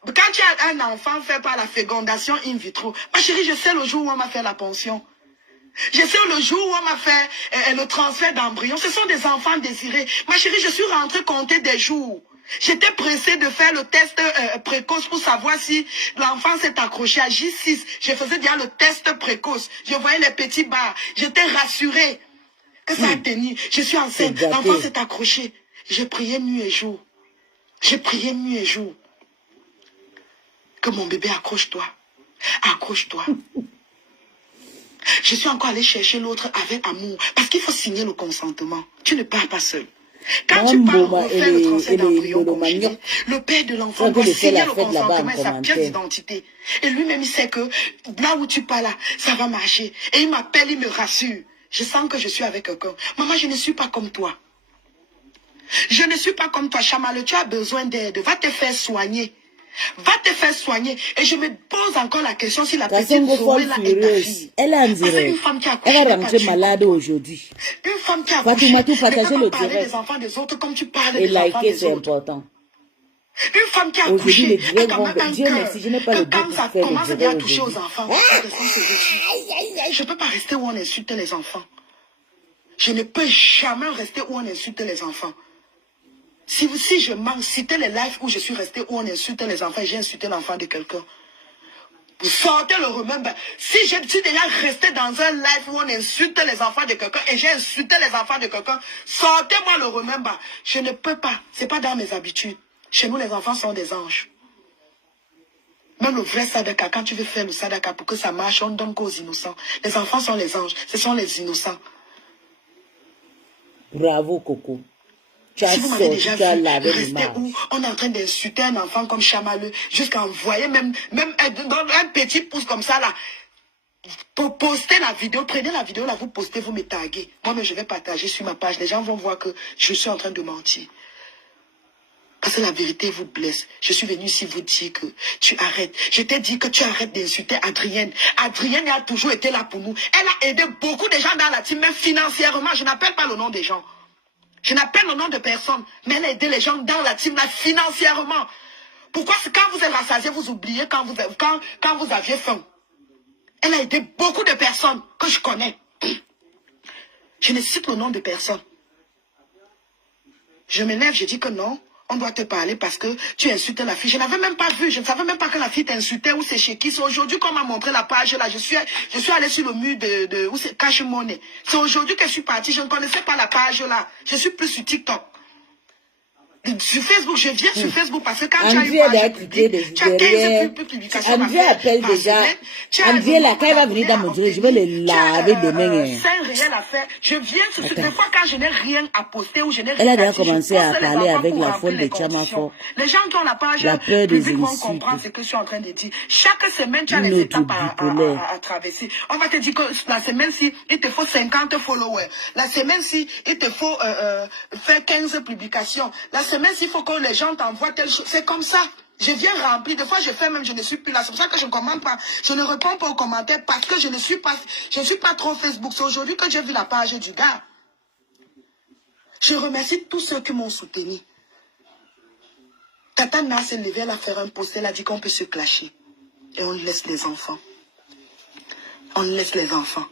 quand tu as un enfant fait par la fécondation in vitro, ma chérie, je sais le jour où on m'a fait la pension. Je sais le jour où on m'a fait le transfert d'embryon. Ce sont des enfants désirés. Ma chérie, je suis rentrée compter des jours. J'étais pressée de faire le test précoce pour savoir si l'enfant s'est accroché à J6. Je faisais déjà le test précoce. Je voyais les petits barres. J'étais rassurée que ça a tenu. Je suis enceinte. L'enfant s'est accroché. J'ai prié nuit et jour. J'ai prié nuit et jour. Que mon bébé accroche-toi. Accroche-toi. Je suis encore allée chercher l'autre avec amour. Parce qu'il faut signer le consentement. Tu ne pars pas seul. Quand tu pars refaire le transfert d'embryon congelé, le père de l'enfant doit signer le consentement et sa pièce d'identité. Et lui-même, il sait que là où tu pars là, ça va marcher. Et il m'appelle, il me rassure. Je sens que je suis avec quelqu'un. Maman, je ne suis pas comme toi. Je ne suis pas comme toi, Chamale. Tu as besoin d'aide. Va te faire soigner. Va te faire soigner. Et je me pose encore la question si la petite Zoé là est ta fille. Elle a un direct. Elle va rentrer malade aujourd'hui. Une femme qui a accouché. Fatoumata, partagez le parler direct. des enfants des autres comme tu parles Et des enfants liker, des c'est autres. important. Une femme qui a Aujourd'hui, les accouché, directs elle a vont... même un Dieu cœur. merci, je n'ai pas le Que goût quand pour ça faire commence le bien à direct toucher aux aujourd'hui. enfants, je ne peux pas rester où on insulte les enfants. Je ne peux jamais rester où on insulte les enfants. Si je manque, citez les lives où je suis resté, où on insulte les enfants et j'ai insulté l'enfant de quelqu'un. Vous sortez le remember. Si je suis déjà resté dans un live où on insulte les enfants de quelqu'un et j'ai insulté les enfants de quelqu'un, sortez-moi le remember. Je ne peux pas. Ce n'est pas dans mes habitudes. Chez nous, les enfants sont des anges. Même le vrai sadaka, quand tu veux faire le sadaka pour que ça marche, on donne qu'aux innocents. Les enfants sont les anges. Ce sont les innocents. Bravo, Coco. Tu as Si vous m'avez sorti, déjà tu as vu lavé rester l'image. où on est en train d'insulter un enfant comme Chamaleux, jusqu'à envoyer même un petit pouce comme ça là, pour poster la vidéo, prenez la vidéo là, vous postez, vous me taguez. Moi, mais je vais partager sur ma page. Les gens vont voir que je suis en train de mentir. Parce que la vérité vous blesse. Je suis venue ici vous dire que tu arrêtes. Je t'ai dit que tu arrêtes d'insulter Adrienne. Adrienne a toujours été là pour nous. Elle a aidé beaucoup de gens dans la team, même financièrement. Je n'appelle pas le nom des gens. Je n'appelle le nom de personne. Mais elle a aidé les gens dans la team, là, financièrement. Pourquoi quand vous êtes rassasié, vous oubliez quand vous aviez faim? Elle a aidé beaucoup de personnes que je connais. Je ne cite le nom de personne. Je m'énerve, je dis que non, on doit te parler parce que tu insultes la fille. Je n'avais même pas vu, je ne savais même pas que la fille t'insultait ou c'est chez qui. C'est aujourd'hui qu'on m'a montré la page là. Je suis allée sur le mur de où c'est Cash Money. C'est aujourd'hui que je suis partie. Je ne connaissais pas la page là. Je suis plus sur TikTok. Sur Facebook, je viens sur Facebook parce que quand tu as une page publique, tu as 15 publications. André appelle déjà. André là, quand il va venir dans mon direct, je vais le laver demain. C'est un réel affaire. Je viens sur des fois quand je n'ai rien à poster ou je n'ai rien à Elle a déjà commencé à parler avec la folle de Chamafo. Les gens qui ont la page publique vont comprendre ce que je suis en train de dire. Chaque semaine, tu as les étapes à traverser. On va te dire que la semaine-ci, il te faut 50 followers. La semaine-ci, il te faut faire 15 publications. La semaine, il faut que les gens t'envoient telle chose. C'est comme ça. Je viens remplir. Des fois, je fais même, je ne suis plus là. C'est pour ça que je ne commande pas. Je ne réponds pas aux commentaires parce que je ne suis pas trop Facebook. C'est aujourd'hui que j'ai vu la page du gars. Je remercie tous ceux qui m'ont soutenu. Tata Na s'est levée, elle a fait un post. Elle a dit qu'on peut se clasher. Et on laisse les enfants. On laisse les enfants.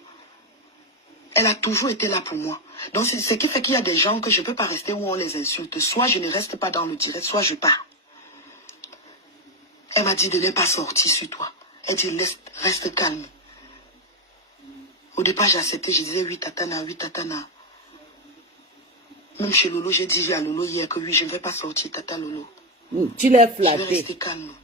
Elle a toujours été là pour moi. Donc, c'est ce qui fait qu'il y a des gens que je ne peux pas rester où on les insulte. Soit je ne reste pas dans le direct, soit je pars. Elle m'a dit de ne pas sortir sur toi. Elle dit, reste calme. Au départ, j'ai accepté. Je disais, oui, Tatana, oui, Tatana. Même chez Lolo, j'ai dit à Lolo hier que oui, je ne vais pas sortir, Tata Lolo. Tu l'as flatté.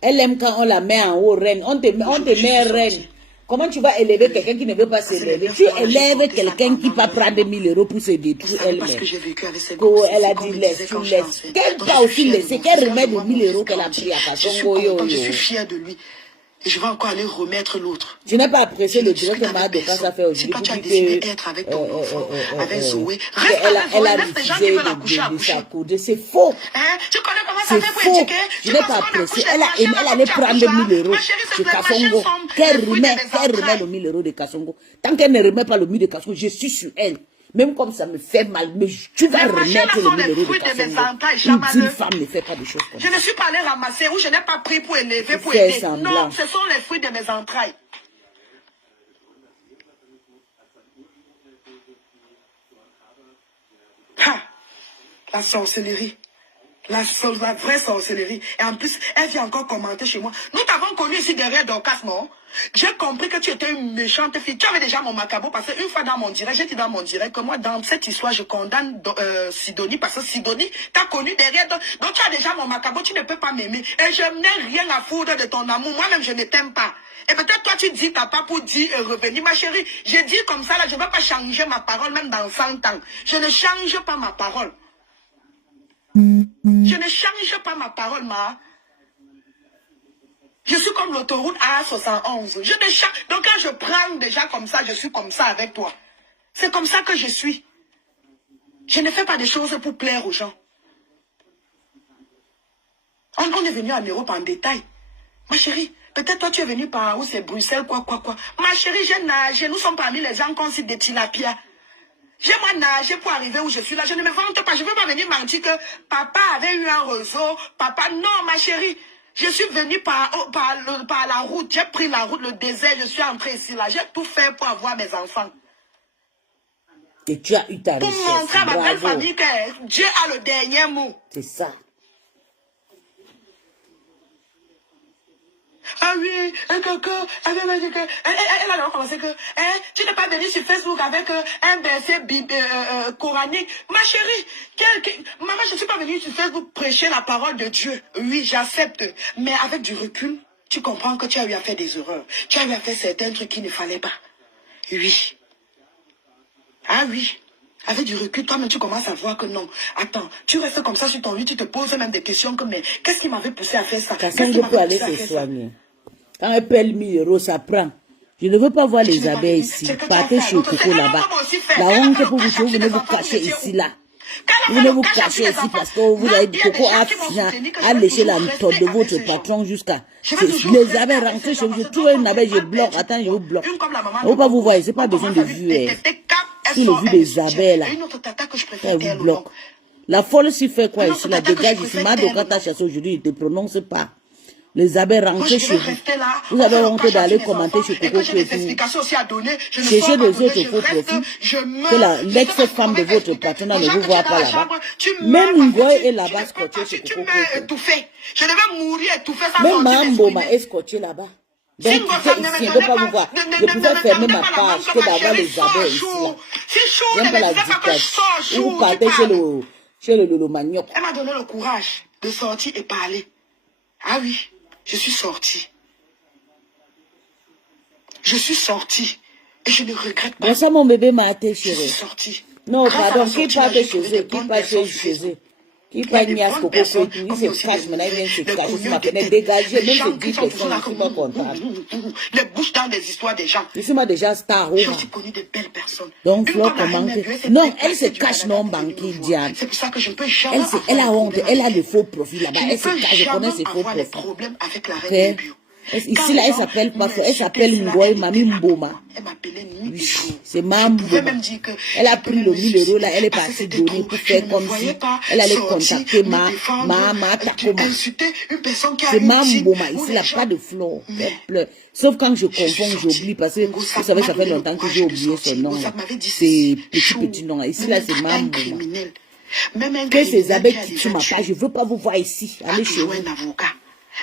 Elle aime quand on la met en haut, reine. On te met reine. Comment tu vas élever quelqu'un qui ne veut pas s'élever? Tu élèves quelqu'un qui va prendre 1000 euros pour se détruire elle-même. Elle a dit laisse, tu laisses. Qu'elle va aussi laisser, qu'elle remette les 1000 euros qu'elle a pris à Kasongo. Je suis fière de lui. Et je vais encore aller remettre l'autre. Je n'ai pas apprécié le direct que Madame Doka a fait aujourd'hui. Si toi tu as décidé d'être avec ton enfant, avec Zoé, reste avec Zoé, laisse les gens qui veulent accoucher accoucher. C'est faux. Tu connais comment ça fait pour éduquer? Je n'ai pas apprécié. Elle allait prendre 1000 euros de Kasongo. Qu'elle remet le 1000 euros de Kasongo. Tant qu'elle ne remet pas le 1000 de Kasongo, je suis sur elle. Même comme ça me fait mal, mais tu vas remettre le 1000 euros de Kasongo. Une femme ne fait pas de choses comme ça. Je ne suis pas allée ramasser ou je n'ai pas pris pour élever, pour aider. Non, ce sont les fruits de mes entrailles. Ha! La sorcellerie. La vraie sorcellerie. Et en plus, elle vient encore commenter chez moi. Nous t'avons connu ici derrière Dorcas, non? J'ai compris que tu étais une méchante fille. Tu avais déjà mon macabo parce qu'une fois dans mon direct, j'ai dit dans mon direct que moi, dans cette histoire, je condamne Sidonie parce que Sidonie t'a connu derrière. Donc tu as déjà mon macabo, tu ne peux pas m'aimer. Et je n'ai rien à foutre de ton amour. Moi-même, je ne t'aime pas. Et peut-être toi, tu dis papa pour dire revenir. Ma chérie, j'ai dit comme ça, là, je ne vais pas changer ma parole même dans 100 ans. Je ne change pas ma parole. Je ne change pas ma parole, ma. Je suis comme l'autoroute A71. Je ne change. Donc quand je prends déjà comme ça, je suis comme ça avec toi. C'est comme ça que je suis. Je ne fais pas des choses pour plaire aux gens. On est venu en Europe en détail. Ma chérie, peut-être toi tu es venu par où c'est Bruxelles, quoi. Ma chérie, j'ai nagé. Nous sommes parmi les gens qu'on cite des tilapia. J'ai moi nagé pour arriver où je suis là. Je ne me vante pas. Je ne veux pas venir mentir que papa avait eu un réseau. Papa, non, ma chérie. Je suis venue par la route. J'ai pris la route, le désert. Je suis entrée ici, là. J'ai tout fait pour avoir mes enfants. Et tu as eu ta richesse. Pour montrer à ma belle famille que Dieu a le dernier mot. C'est ça. Ah oui, un coco, elle a alors commencé que tu n'es pas venu sur Facebook avec un verset coranique. Ma chérie, maman, je ne suis pas venue sur Facebook prêcher la parole de Dieu. Oui, j'accepte. Mais avec du recul, tu comprends que tu as eu à faire des erreurs. Tu as eu à faire certains trucs qu'il ne fallait pas. Oui. Ah oui. Avec du recul, toi-même, tu commences à voir que non. Attends, tu restes comme ça sur ton lit, tu te poses même des questions comme, mais qu'est-ce qui m'avait poussé à faire ça? Qu'est-ce qui peut aller se soigner? Quand elle paie 1000 euros, ça prend. Je ne veux pas voir les abeilles ici. Partez chez Coco là-bas. La honte pour vous, venez vous cacher ici, là. Quand Vous ne vous quand j'ai cachez appris les ici enfants, parce que vous même avez il y a des Coco gens qui m'ont soutenu que je a vais léché la toujours méthode rester de avec votre ces gens. patron jusqu'à. Je vais toujours Les rester abeilles avec rentrées ces chez gens vous, parce je que trouve deux une femmes abeille, je ont bloque. perdu Attends, je pouvoir. vous bloque. Une comme la maman On ne de va pas vous Bobo. voir, c'est pas On besoin commence de avec vue. Hein. cap, elle Si le sort, vu elle me des soutient. abeilles là, Et une autre tata que je ça préfère vous taire le bloque. nom. La folle s'y fait quoi Une ici? autre La tata que je dégage ici. préfère Ma taire le Dokata nom. chasse aujourd'hui, il ne te prononce pas. Les abeilles Moi, je rentrées chez devais vous. rester là. Vous On avez fait le honte cache d'aller les commenter enfants chez et Coco que j'ai que des explications aussi à donner. Je ne cherchez sors pas des de autres je faux reste, profils. je Que meurs. Je sais pas ce que l'ex-femme vous de m'avez votre expliqué. patronat Les ne gens vous que tu voit es dans pas la là-bas. chambre, tu Même meurs parce Ngoy que est tu là-bas ne peux scotché pas, chez tu Coco meurs Coco. étouffé. Je devais mourir étouffé sans Même sortir Mamboma m'exprimer. est scotché là-bas. Si Donc, Ngossam ne ici, me je ne donnait peux pas vous pas, voir. ne Je préfère fermer tendait ma pas la main page que que ma d'avoir chérie les sort abeilles ici. chou. Là. Si chou J'aime ne pas me la disait pas que je dictature. sors Ou vous chou, tu partez parles. chez le manioc. Elle m'a donné le courage de sortir et parler. Ah oui, je suis sortie. Je suis sortie. Et je ne regrette pas. Bon, ça, mon bébé m'a été Je suis chérie. sortie. Non, Grâce à pardon, la qui sortie, là, part j'ai chez trouvé eux, des qui bonnes part personnes chez chez eux. eux. Qui Il y a part des Nias bonnes Coco personnes, et tout. Il comme il y se a aussi cache, des maintenant il vient mauvais, se des cacher sur cogneux ma de fenêtre. tête. Dégagez, Les même gens ces qui 10 sont toujours personnes, là, je suis pas contente. les bouches dans des histoires des gens. Ici, moi, déjà, star, J'ai oh, aussi connu de belles personnes. donc, Une Flore, comme la reine comment que... Mère, elle Non, s'est elle se déplacée du cache Canada non pour venir banquier, me voir. Diane. C'est pour ça que je ne peux jamais avoir Elle des a honte, problèmes elle a avec le elle. faux profil là-bas. Je ne Elle se peux cache, je connais jamais ses faux avoir des profils. problèmes avec la reine Ok? Mère. Quand Ici, les là, elle gens s'appelle pas Flore, elle m'insultaient, s'appelle cela, Ngoy elle était Mami là pour Mboma. moi. Elle m'appelait nuit et Oui, jour. c'est Je Mam pouvais Mboma. même dire que Elle a je peux pris même le me 1000 € là, suicider elle est parce que partie c'était donner trop. pour Je faire ne me comme voyais si pas elle allait sortir, contacter me défendre, Takoma. insulter une personne qui a C'est une Mam team Mboma. où Ici, les là, gens... pas de Flore. Mais Elle pleure. Sauf quand je je suis confonds, sortie. j'oublie parce que, vous Ngosap savez, m'a ça fait donné le longtemps que courage j'ai de oublié son sortir. nom. Ngosap m'avait dit C'est ceci. petit, Chou, petit nom. Ici, ne là, me c'est traite pas Mam un Mboma. criminel. Même un Que ces criminel abeilles qui a qui déjà tuent ma tué page, je veux pas vous voir ici. a Allez chez toujours vous. un avocat.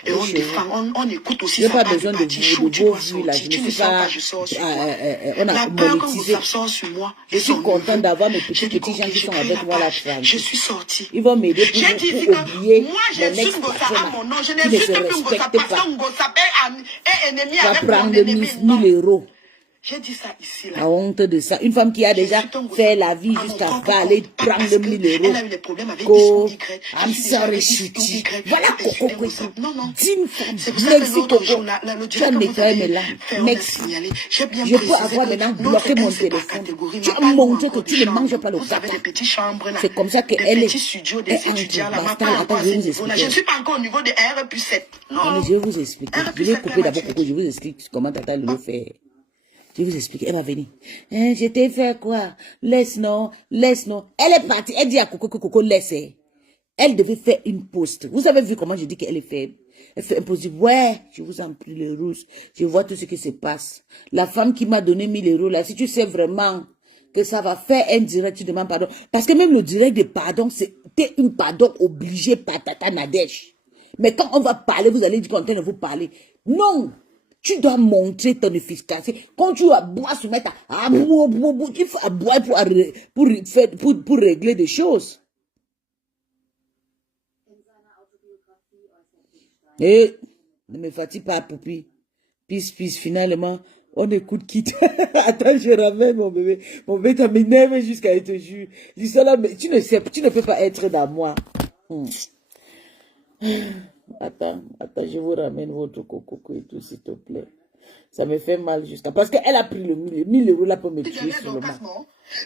Et Allez on chez vous. défend, on écoute aussi Je n'ai sa pas part du besoin de parti. Chou, vos tu dois vues là. Je sortir. ne Tu ne suis sors pas. pas, je sors sur toi. On a La peur quand monétisé. vous sort sur moi Je et suis son contente neveu. d'avoir mes J'ai petits dit, gens ok, qui j'ai sont pris avec la moi là page. Je tranquille. suis sortie. Ils vont m'aider J'ai dit ici pour que oublier moi, mon j'insulte Ngossap à ex-patronat mon nom. Je qui ne se n'insulte plus Ngossap respecte parce pas. que Ngossap est ennemi Va avec mon prendre ennemi. 1000 Non. €. J'ai dit ça ici, là. La honte de ça. Une femme qui a déjà J'insulte Ngossap fait la vie à mon jusqu'à propre aller compte, pas prendre parce 1000 qu'elle a €. eu des problèmes avec X Go, ou Y. I'm Je suis déjà sorry, avec X ou Chiti. Y. Voilà J'ai Coco insulté Coco. Ngossap. Non, non. D'une femme. C'est pour ça que Merci l'autre Coco. jour, le Tu as direct que vous nettoyé mes avez larmes. fait, on a Merci. signalé. J'ai bien Je peux précisé avoir que maintenant notre bloqué mon haine, c'est par téléphone. catégorie. Tu On as n'a pas, nous, montré que encore tu des ne manges chambres. pas le Vous savez, caca. des petites chambres, là. C'est comme ça Des qu'elle petits est. studios des est étudiants, là. entre. On n'a pas encore à Je ce vais vous niveau-là. Je ne expliquer. suis pas encore au niveau de R plus 7. Attendez, Non. je vais vous expliquer. R Je plus vais 7, couper d'abord Mathieu. Coco. Je vous explique comment Tata le fait. Je vais vous expliquer. Elle va venir. Hein, je t'ai fait quoi? Laisse non. Laisse non. Elle est partie. Elle dit à Coco que Coco laisse. Elle devait faire une poste. Vous avez vu comment je dis qu'elle est faible? Elle fait un poste. Ouais, je vous en prie le rouge. Je vois tout ce qui se passe. La femme qui m'a donné 1000 € là, si tu sais vraiment que ça va faire un direct, tu demandes pardon. Parce que même le direct de pardon, c'était une pardon obligée par Tata Nadège. Mais quand on va parler, vous allez dire qu'on est en train de vous parler. Non! Tu dois montrer ton efficacité. Quand tu vas boire, se mettre à boire, il faut boire pour régler des choses. Et ne me fatigue pas, Poupi. Peace, finalement, on écoute qui. Attends, je ramène mon bébé. Mon bébé t'a m'énervé jusqu'à être jus. Dis ça là, mais tu ne peux pas être dans moi. Attends, je vous ramène votre coco et tout, s'il te plaît. Ça me fait mal jusqu'à... Parce qu'elle a pris le 1000 € là pour me tuer sur le mat.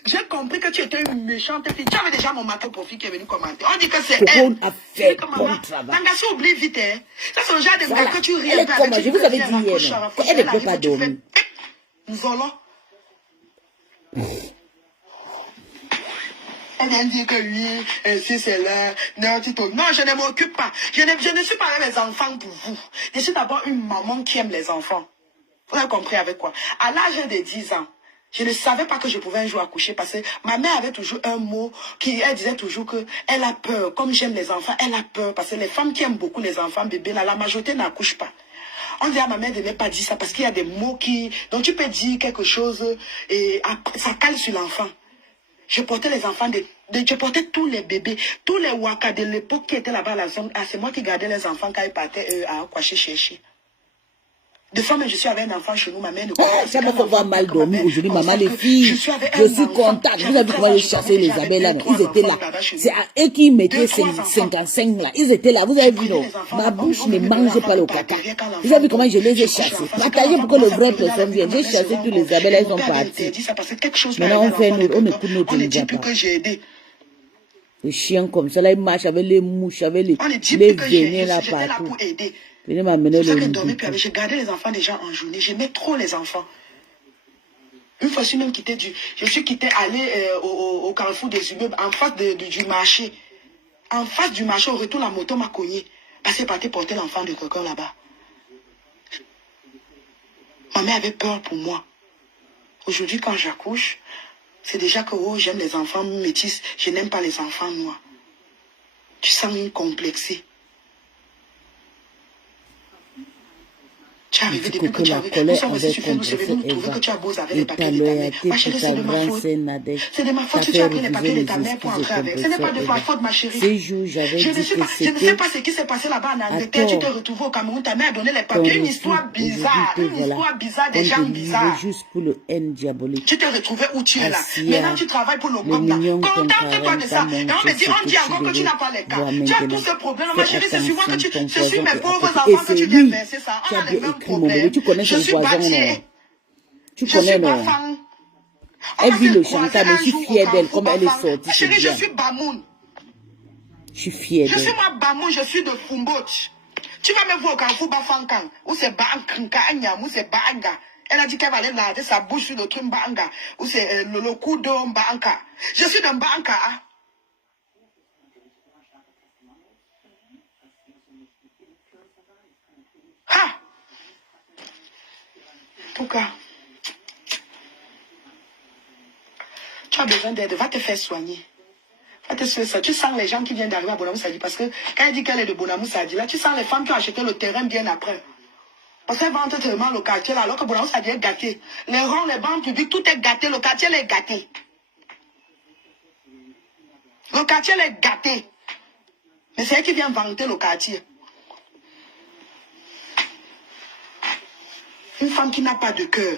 J'ai compris que tu étais une méchante fille. Tu avais déjà mon matin profil qui est venu commenter. On dit que c'est Coco elle. a fait bon travail. Tangassi oublie vite, hein. Ça, c'est le genre de Voilà. gars que tu ris Elle un est peu comme avec. je vous avais dit hier, elle ne peut pas dormir. Nous allons. Elle vient dire que oui, si c'est là, non, je ne m'occupe pas. Je ne suis pas avec les enfants pour vous. Je suis d'abord une maman qui aime les enfants. Vous avez compris avec quoi? À l'âge de 10 ans, je ne savais pas que je pouvais un jour accoucher parce que ma mère avait toujours un mot elle disait toujours que elle a peur. Comme j'aime les enfants, elle a peur parce que les femmes qui aiment beaucoup les enfants, bébés, là, la majorité n'accouchent pas. On dit à ma mère de ne pas dire ça parce qu'il y a des mots dont tu peux dire quelque chose et ça cale sur l'enfant. Je portais les enfants, je portais tous les bébés, tous les wakas de l'époque qui étaient là-bas à la zone. C'est moi qui gardais les enfants quand ils partaient à Kwaché chercher. Des fois, je suis avec un enfant chez nous, ma mère ne comprend pas. Ça me fait voir mal dormir aujourd'hui, maman, les filles. Je suis contente. Vous avez vu comment j'ai chassé les abeilles là, non? Ils étaient là. C'est à eux qui mettaient 55 là. Ils étaient là. Vous avez vu, non? Ma bouche ne mange pas le caca. Vous avez vu comment je les ai chassés? Partagez pour que le vrai personne vienne. J'ai chassé tous les abeilles, elles sont parties. Maintenant, on écoute notre Nigapa. Les chiens comme ça, là, ils marchent avec les mouches, avec les On ne dit les plus que venin là j'étais là partout. pour aider. Venez m'amener C'est ça le que je dormais plus loup. avec. J'ai gardé les enfants des gens en journée. J'aimais trop les enfants. Une fois, je suis même quitté allé au carrefour des immeubles, en face du marché. En face du marché, au retour, la moto m'a cogné. Parce qu'elle partait porter l'enfant de quelqu'un là-bas. Ma mère avait peur pour moi. Aujourd'hui, quand j'accouche, c'est déjà que oh, j'aime les enfants métis, je n'aime pas les enfants noirs. Tu sens une complexée. Tu es arrivé depuis que tu avais... Nous sommes aussi sur Facebook, vous nous trouvez que tu as beau avec les papiers de ta mère. Ma chérie, c'est de ma faute. C'est de ma faute si tu as pris les papiers de ta mère pour entrer avec. Ce n'est pas de ma faute, ma chérie. Je ne sais pas ce qui s'est passé là-bas en Angleterre. Tu t'es retrouvé au Cameroun, ta mère a donné les papiers. Une histoire bizarre. Une histoire bizarre des gens bizarres. Juste pour le haine diabolique. Tu t'es retrouvé où tu es là. Maintenant, tu travailles pour le GOM là. Contente-toi de ça. Et on me dit encore que tu n'as pas les cas. Tu as tous ces problèmes. Ma chérie, c'est sur moi que ce suis mes pauvres enfants que tu viens verser ça. On a les mêmes problèmes. Tu connais son poison, non? Tu connais, non? Fan. Elle vit le chantage, mais je suis fière d'elle, comme elle est sortie. Chérie, je suis Bamoun. Je suis fière d'elle. Je suis moi Bamoun, je suis de Fumboch. Tu vas me voir au Carrefour Bafankan, ou c'est Baankanka, ou c'est Baanga. Elle a dit qu'elle va aller laver sa bouche sur le truc Baanga, ou c'est le coup de Baanka. Je suis de Baanka. Hein? Ah! Pourquoi? Tu as besoin d'aide, va te faire soigner. Va te faire ça. Tu sens les gens qui viennent d'arriver à Bonamou Sadi, parce que quand elle dit qu'elle est de Bonamou Sadi, là, tu sens les femmes qui ont acheté le terrain bien après. Parce qu'elles vendent tellement le quartier là, alors que Bonamou Sadi est gâté. Les ronds, les banques publiques, tout est gâté, le quartier est gâté. Le quartier est gâté. Mais c'est elle qui vient vanter le quartier. Une femme qui n'a pas de cœur.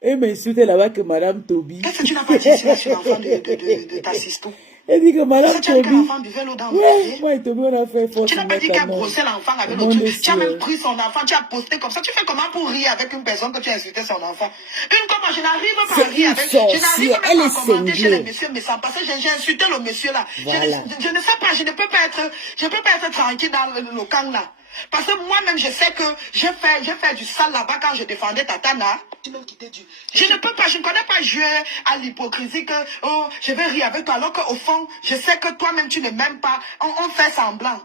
Elle m'insultait là-bas que Madame Toby. Qu'est-ce que tu n'as pas dit sur l'enfant de ta sister? Elle dit que Madame Toby. L'enfant buvait l'eau dans le ouais, moi et Toby, on a fait force. Tu n'as pas dit qu'elle brossait l'enfant avec le truc. Tu as même pris son enfant, tu as posté comme ça. Tu fais comment pour rire avec une personne que tu as insulté son enfant? Une comme je n'arrive pas à rire avec. Je n'arrive pas à commenter chez les messieurs, mais sans passer. J'ai insulté le monsieur là. Voilà. Je ne sais pas, je ne peux pas être tranquille dans le camp là. Parce que moi-même, je sais que j'ai fait du sale là-bas quand je défendais Tatana. Je ne peux pas, je ne connais pas jouer à l'hypocrisie que oh, je vais rire avec toi, alors qu'au fond, je sais que toi-même, tu ne m'aimes pas. On fait semblant.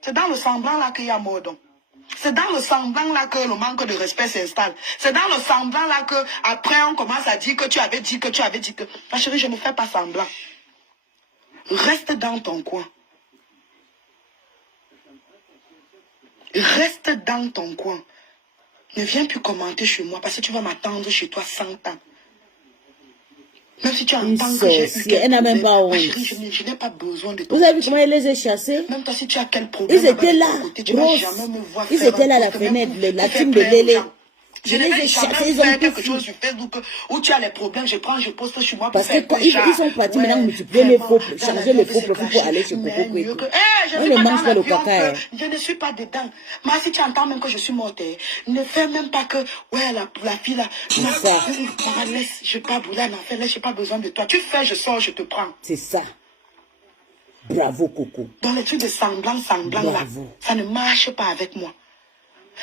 C'est dans le semblant là qu'il y a mordon. C'est dans le semblant là que le manque de respect s'installe. C'est dans le semblant là que après on commence à dire que tu avais dit que. Ma chérie, je ne fais pas semblant. Reste dans ton coin. Reste dans ton coin. Ne viens plus commenter chez moi parce que tu vas m'attendre chez toi 100 ans. Même si tu entends que j'ai eu elle n'a même pas honte. Ma chérie, je n'ai pas besoin de toi. Vous avez vu comment elle les a chassés? Même toi, si tu as quel problème, ils étaient là. Ils étaient là à la fenêtre, la team de Délé. Je les ai chassés, ils ont quelque chose sur Facebook où tu as les problèmes, je poste sur moi. Parce que ils sont partis maintenant multiplier les faux, changer les faux profils pour aller chez Coco Kweku. On ne mange pas le caca. Je ne suis pas dedans. Mais si tu entends même que je suis morte, ne fais même pas que, ouais, la fille là, laisse, je pas brûler un enfant, laisse, j'ai pas besoin de toi. Tu fais, je sors, je te prends. C'est ça. Bravo, Coco. Dans les trucs de semblant là, ça ne marche pas avec moi.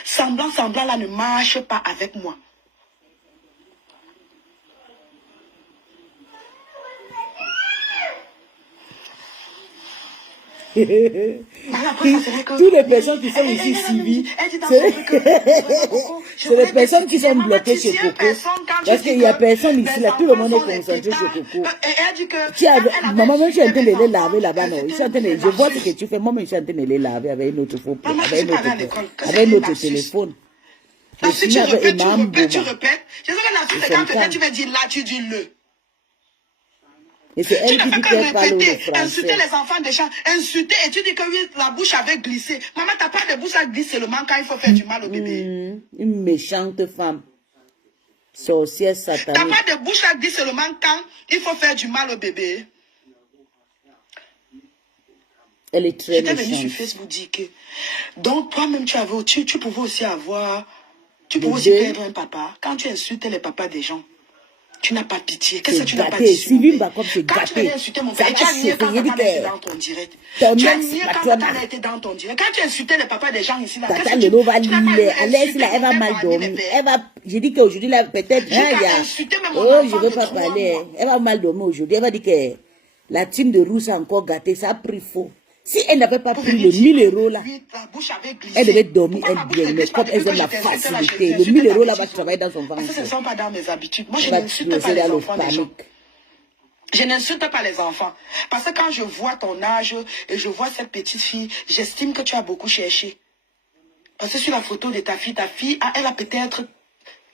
Semblant là ne marche pas avec moi. Toutes les personnes qui sont ici suivies, c'est les personnes qui sont bloquées chez Coco. Parce qu'il n'y a personne ici, là, tout le monde est concentré chez Coco. Maman, même je suis en train de les laver là-bas, non. Je vois ce que tu fais, moi, je suis en train de les laver avec notre faux, avec notre téléphone. Si tu répètes. Je sais que la suite, quand peut-être tu vas dire là, tu dis le. Et c'est elle qui dit qu'elle parle le français. Insulter les enfants des gens, insulter, et tu dis que oui, la bouche avait glissé. Maman, t'as pas de bouche à glisser seulement quand il faut faire du mal au bébé. Une méchante femme. Sorcière satanique. T'as pas de bouche à glisser seulement quand il faut faire du mal au bébé. Elle est très méchante. J'étais venue sur Facebook dire que, donc toi-même tu pouvais aussi avoir, tu pouvais aussi perdre un papa quand tu insultais les papas des gens. Tu n'as pas pitié. Qu'est-ce que tu n'as pas gâté. dit sur mon Sylvie père? Bakom, c'est Quand tu venais gâté. insulter mon Ça père, tu va as nié quand chauffer. Il dit Tata était que dans ton direct. ton Tu as nié quand Tata ex-patronat, était dans ton direct. Quand tu insultais les papas des gens ici, là, qu'est-ce Tata que tu Lelo va n'as pas lire. Elle insulté là, elle mon va père mal parmi les dormir. pères? Elle va, j'ai dit qu'aujourd'hui, là, peut-être, hein, il y Jusqu'à a, insulter même mon oh, je enfant veux de pas 3 parler. mois. Elle va mal dormir aujourd'hui. Elle va dire que la team de Rousse a encore gâté. Ça a pris faux. Si elle n'avait pas Pour pris venir les dire 1000 que, euros là, oui, ta bouche avait elle devait glissé. dormir Pourquoi ma bouche ne bien. Mais glisse pas comme depuis elles que aiment je la t'insulte là, facilité, les j'insulte 1000 ta euros là va petite travailler oreille. dans son Parce que ce ne ventre. sont pas dans mes habitudes. Moi, je Elle va n'insulte pas exploser les dans le enfants des gens. panique. Je n'insulte pas les enfants. Parce que quand je vois ton âge et je vois cette petite fille, j'estime que tu as beaucoup cherché. Parce que sur la photo de ta fille, elle a peut-être,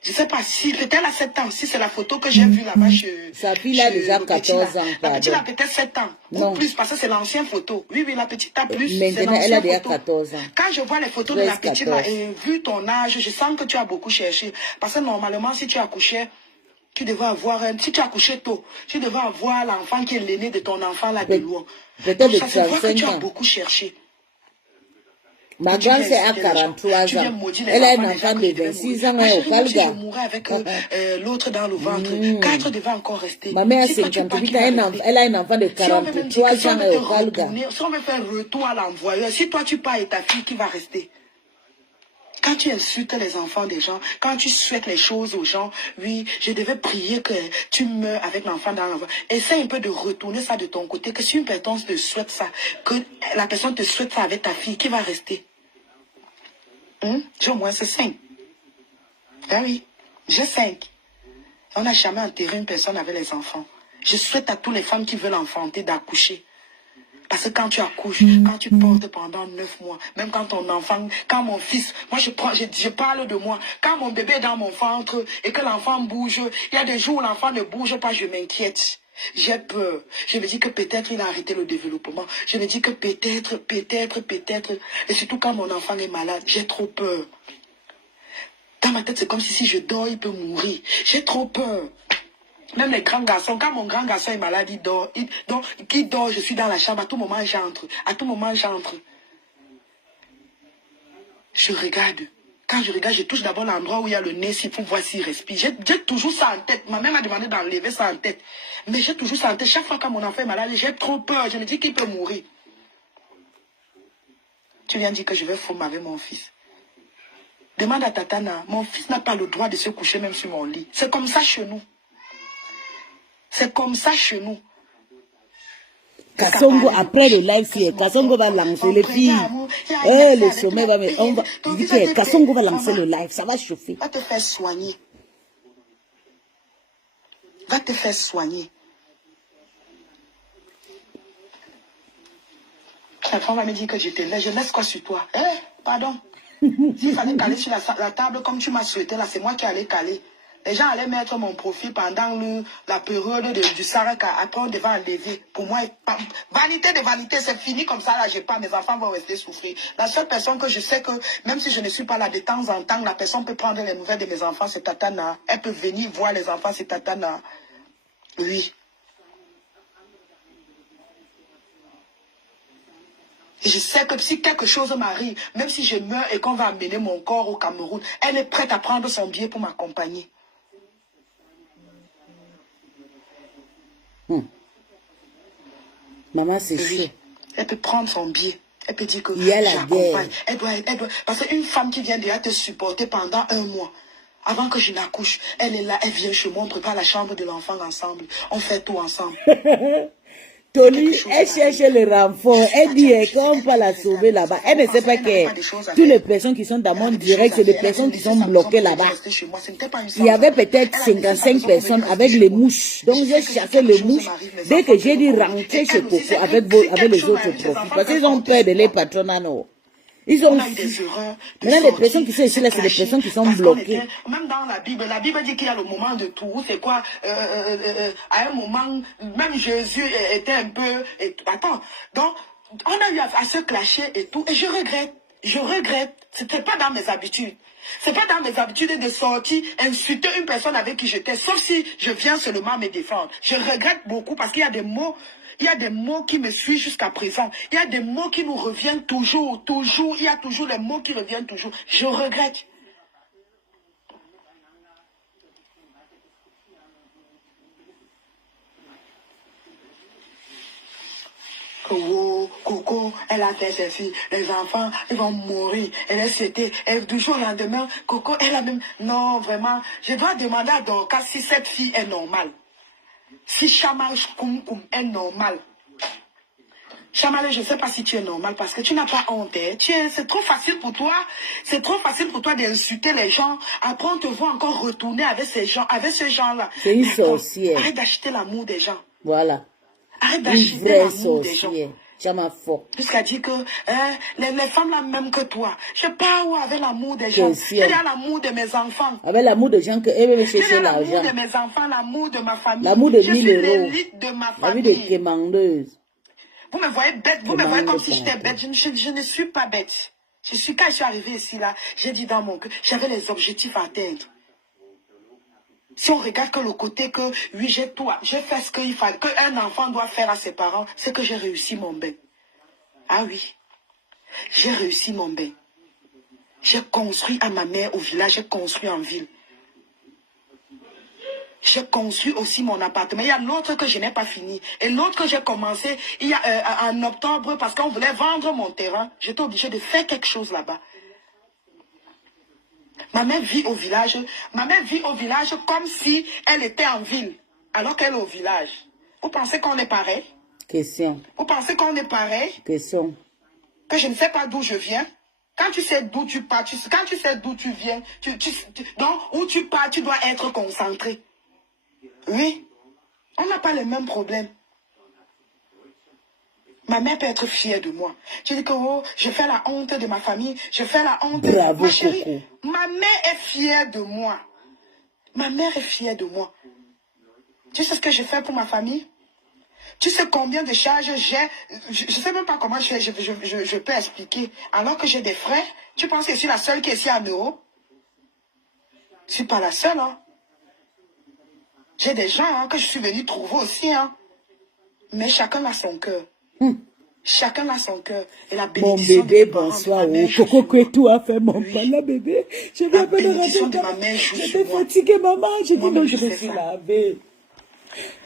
je ne sais pas si, peut-être elle a 7 ans. Si c'est la photo que j'ai vue là-bas Sa fille a déjà le petit, là. 14 ans, La petite pardon. a peut-être 7 ans. Ou Non. plus, parce que c'est l'ancienne photo. Oui, oui, la petite a plus. C'est Maintenant, elle a l'ancienne déjà photo. 14 ans. Quand je vois les photos de la 13, petite là 14. et vu ton âge, je sens que tu as beaucoup cherché. Parce que normalement, si tu accouchais, tu devais avoir si tu as accouché tôt, tu devais avoir l'enfant qui est l'aîné de ton enfant là de loin. Peut-être Donc de ça se voit que 35 tu as ans. beaucoup cherché. Ma Tu viens grande sœur a insulter les gens. 43 Tu ans. viens maudire les Elle a enfants un des gens enfant que de je devais 26 mourir. ans Ma au chérie, même si je Calga. mourrais avec l'autre dans le ventre, 4 devaient encore rester. Ma mère a Si toi tu pars, 58 qui ans, va rester? elle a un enfant de Si on veut même dire 43 que si on ans veut te au Calga. retourner, si on veut faire retour à l'envoyeur, si toi tu pars et ta fille qui va rester? Quand tu insultes les enfants des gens, quand tu souhaites les choses aux gens, oui, je devais prier que tu meurs avec l'enfant dans l'enfant. Essaie un peu de retourner ça de ton côté, que si une personne te souhaite ça, que la personne te souhaite ça avec ta fille, qui va rester? J'ai au moins 5. Ben oui, j'ai 5. On n'a jamais enterré une personne avec les enfants. Je souhaite à toutes les femmes qui veulent enfanter d'accoucher. Parce que quand tu accouches, quand tu portes pendant 9 mois, même quand ton enfant, quand mon fils, moi je parle de moi, quand mon bébé est dans mon ventre et que l'enfant bouge, il y a des jours où l'enfant ne bouge pas, je m'inquiète. J'ai peur. Je me dis que peut-être il a arrêté le développement. Je me dis que peut-être, et surtout quand mon enfant est malade, j'ai trop peur. Dans ma tête, c'est comme si je dors, il peut mourir. J'ai trop peur. Même les grands garçons, quand mon grand garçon est malade, il dort, je suis dans la chambre, à tout moment j'entre. Je regarde. Quand je regarde, je touche d'abord l'endroit où il y a le nez, pour voir s'il respire. J'ai toujours ça en tête. Ma mère m'a demandé d'enlever ça en tête. Mais j'ai toujours ça en tête. Chaque fois que mon enfant est malade, j'ai trop peur. Je me dis qu'il peut mourir. Tu viens dire que je vais foumer avec mon fils. Demande à Tatana, mon fils n'a pas le droit de se coucher même sur mon lit. C'est comme ça chez nous. C'est comme ça chez nous. Kassongo, après le live, si Kassongo va lancer les filles. Le sommet va me. On va. Je dis que Kassongo va lancer le live, ça va chauffer. Va te faire soigner. Va te faire soigner. La femme va me dire que je te laisse. Je laisse quoi sur toi? Pardon. S'il fallait caler sur la table comme tu m'as souhaité, là, c'est moi qui allais caler. Les gens allaient mettre mon profil pendant la période du Saraka. Après, on devait enlever. Pour moi, vanité de vanité, c'est fini comme ça. Là, j'ai pas. Mes enfants vont rester souffrir. La seule personne que je sais que, même si je ne suis pas là de temps en temps, la personne peut prendre les nouvelles de mes enfants, c'est Tatana. Elle peut venir voir les enfants, c'est Tatana. Oui. Et je sais que si quelque chose m'arrive, même si je meurs et qu'on va amener mon corps au Cameroun, elle est prête à prendre son billet pour m'accompagner. Maman, c'est Oui. chaud. Elle peut prendre son billet. Elle peut dire que Il y a la j'accompagne. guerre. Elle doit. Parce qu'une femme qui vient déjà te supporter pendant 1 mois, avant que je n'accouche, elle est là, elle vient chez moi, on prépare la chambre de l'enfant ensemble. On fait tout ensemble. Tony, elle cherche le renfort. Elle dit qu'on peut la sauver là-bas. Elle ne sait pas que toutes les personnes qui sont dans mon direct, c'est des personnes qui sont bloquées là-bas. Il y avait peut-être 55 personnes avec les mouches. Donc j'ai chassé les mouches. Dès que j'ai dit rentrer chez Coco avec les autres profils. Parce qu'ils ont peur de les patronats. Ils ont des erreurs. Maintenant, les personnes qui sont ici, là, c'est des personnes qui sont bloquées. Même dans la Bible dit qu'il y a le moment de tout. C'est quoi à un moment, même Jésus était un peu... Attends, donc, on a eu à se clasher et tout. Et je regrette. C'était pas dans mes habitudes. C'est pas dans mes habitudes de sortir, insulter une personne avec qui j'étais, sauf si je viens seulement me défendre. Je regrette beaucoup parce qu'il y a des mots... Il y a des mots qui me suivent jusqu'à présent. Il y a des mots qui nous reviennent toujours. Il y a toujours les mots qui reviennent toujours. Je regrette. Oh, Coco, elle a fait ses filles. Les enfants, ils vont mourir. Elle est cétée. Et du jour au lendemain, Coco, elle a même... Non, vraiment, je dois demander à Dorcas si cette fille est normale. Si Chamal Koum Koum est normale. Chamal, je ne sais pas si tu es normal parce que tu n'as pas honte. Hein. C'est trop facile pour toi. C'est trop facile pour toi d'insulter les gens. Après, on te voit encore retourner avec ces gens, avec ce gens-là. C'est une sorcière. Arrête d'acheter l'amour des gens. Voilà. Arrête Une d'acheter vraie l'amour des gens. sorcière. Chama fort. Puisqu'elle dit que les femmes là même que toi. Je sais pas où avec l'amour des gens. C'est Il y a l'amour de mes enfants. Avec l'amour des gens que eux veulent Il y chercher a l'amour l'argent. de mes enfants, l'amour de ma famille. L'amour de je 1000 suis euros. l'élite de ma La vie de famille. quémandeuse. Vous me voyez bête, vous me voyez comme si j'étais bête. Je ne suis pas bête. Quand je suis arrivée ici, là, j'ai dit dans mon cœur, j'avais les objectifs à atteindre. Si on regarde que le côté que, oui, j'ai tout, j'ai fait ce qu'il fallait, qu'un enfant doit faire à ses parents, c'est que j'ai réussi mon bain. Ah oui, j'ai réussi mon bain. J'ai construit à ma mère au village, j'ai construit en ville. J'ai construit aussi mon appartement. Il y a l'autre que je n'ai pas fini. Et l'autre que j'ai commencé il y a, en octobre parce qu'on voulait vendre mon terrain. J'étais obligée de faire quelque chose là-bas. Ma mère vit au village. Ma mère vit au village comme si elle était en ville. Alors qu'elle est au village. Vous pensez qu'on est pareil? Question. Vous pensez qu'on est pareil? Question. Que je ne sais pas d'où je viens? Quand tu sais d'où tu pars, quand tu sais d'où tu viens, donc où tu pars, tu dois être concentré. Oui, on n'a pas les mêmes problèmes. Ma mère peut être fière de moi. Tu dis que oh, je fais la honte de ma famille, je fais la honte de ma chérie. Coco. Ma mère est fière de moi. Ma mère est fière de moi. Tu sais ce que je fais pour ma famille? Tu sais combien de charges j'ai? Je ne sais même pas comment je peux expliquer. Alors que j'ai des frères, tu penses que je suis la seule qui est ici en Europe? Je ne suis pas la seule, hein. J'ai des gens hein, que je suis venue trouver aussi, hein. Mais chacun a son cœur. Chacun a son cœur. Et la Mon bénédiction bébé, de mes parents, bonsoir. de ma mère, Oh, Coco, joue sur que tout a fait mon Oui. palais, bébé. Je La viens pas de bénédiction rentrer. de ma mère joue J'étais sur moi. fatiguée, maman. J'ai dit Moi-même, non, je je me fais suis ça. lavée.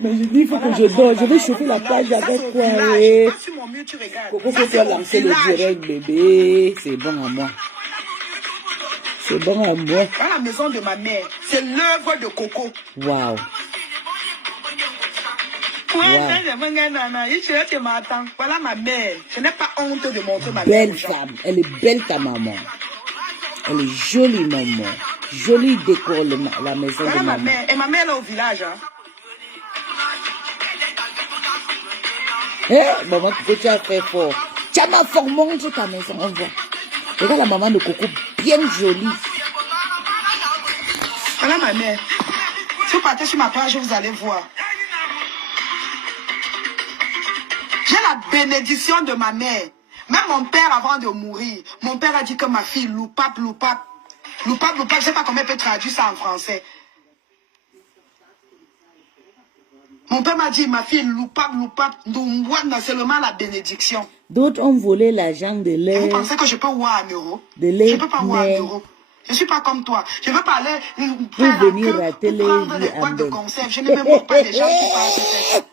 Mais je dis, il faut Voilà que la je maison dors. de Je ma vais mère. chauffer Au la village. plage Ça, avec c'est au toi. village. Va sur mon mur, tu regardes. Coco, Ça, que tu c'est as au lancé le village. direct, bébé. C'est bon à moi. C'est bon à moi. Voilà la maison de ma mère. C'est l'œuvre de Coco. Waouh. Voilà ma mère. Je n'ai pas honte de montrer ma mère Belle aux gens. femme. Elle est belle, ta maman. Elle est jolie, maman. Jolie décor, la maison Voilà de ma maman. mère. Et ma mère elle est au village. Hein. Eh, maman, que tu as fait fort. Tu as ma fort, montre ta maison, on voit. Regarde la maman de Coco, bien jolie. Voilà ma mère. Si vous partez sur ma page, vous allez voir. J'ai la bénédiction de ma mère. Même mon père, avant de mourir, mon père a dit que ma fille, loupap, loupap. Loupap, loupap, je ne sais pas comment elle peut traduire ça en français. Mon père m'a dit, ma fille, loupap, loupap, c'est seulement la bénédiction. D'autres ont volé l'argent de Et vous l'air. pensez que je peux voir en euros? De Je l'air, ne peux pas voir en mais euros. Je ne suis pas comme toi. Je ne veux pas aller pour faire la venir queue à pour prendre les télé, boîtes de conserve. Je ne me moque pas des gens qui parlent de ça.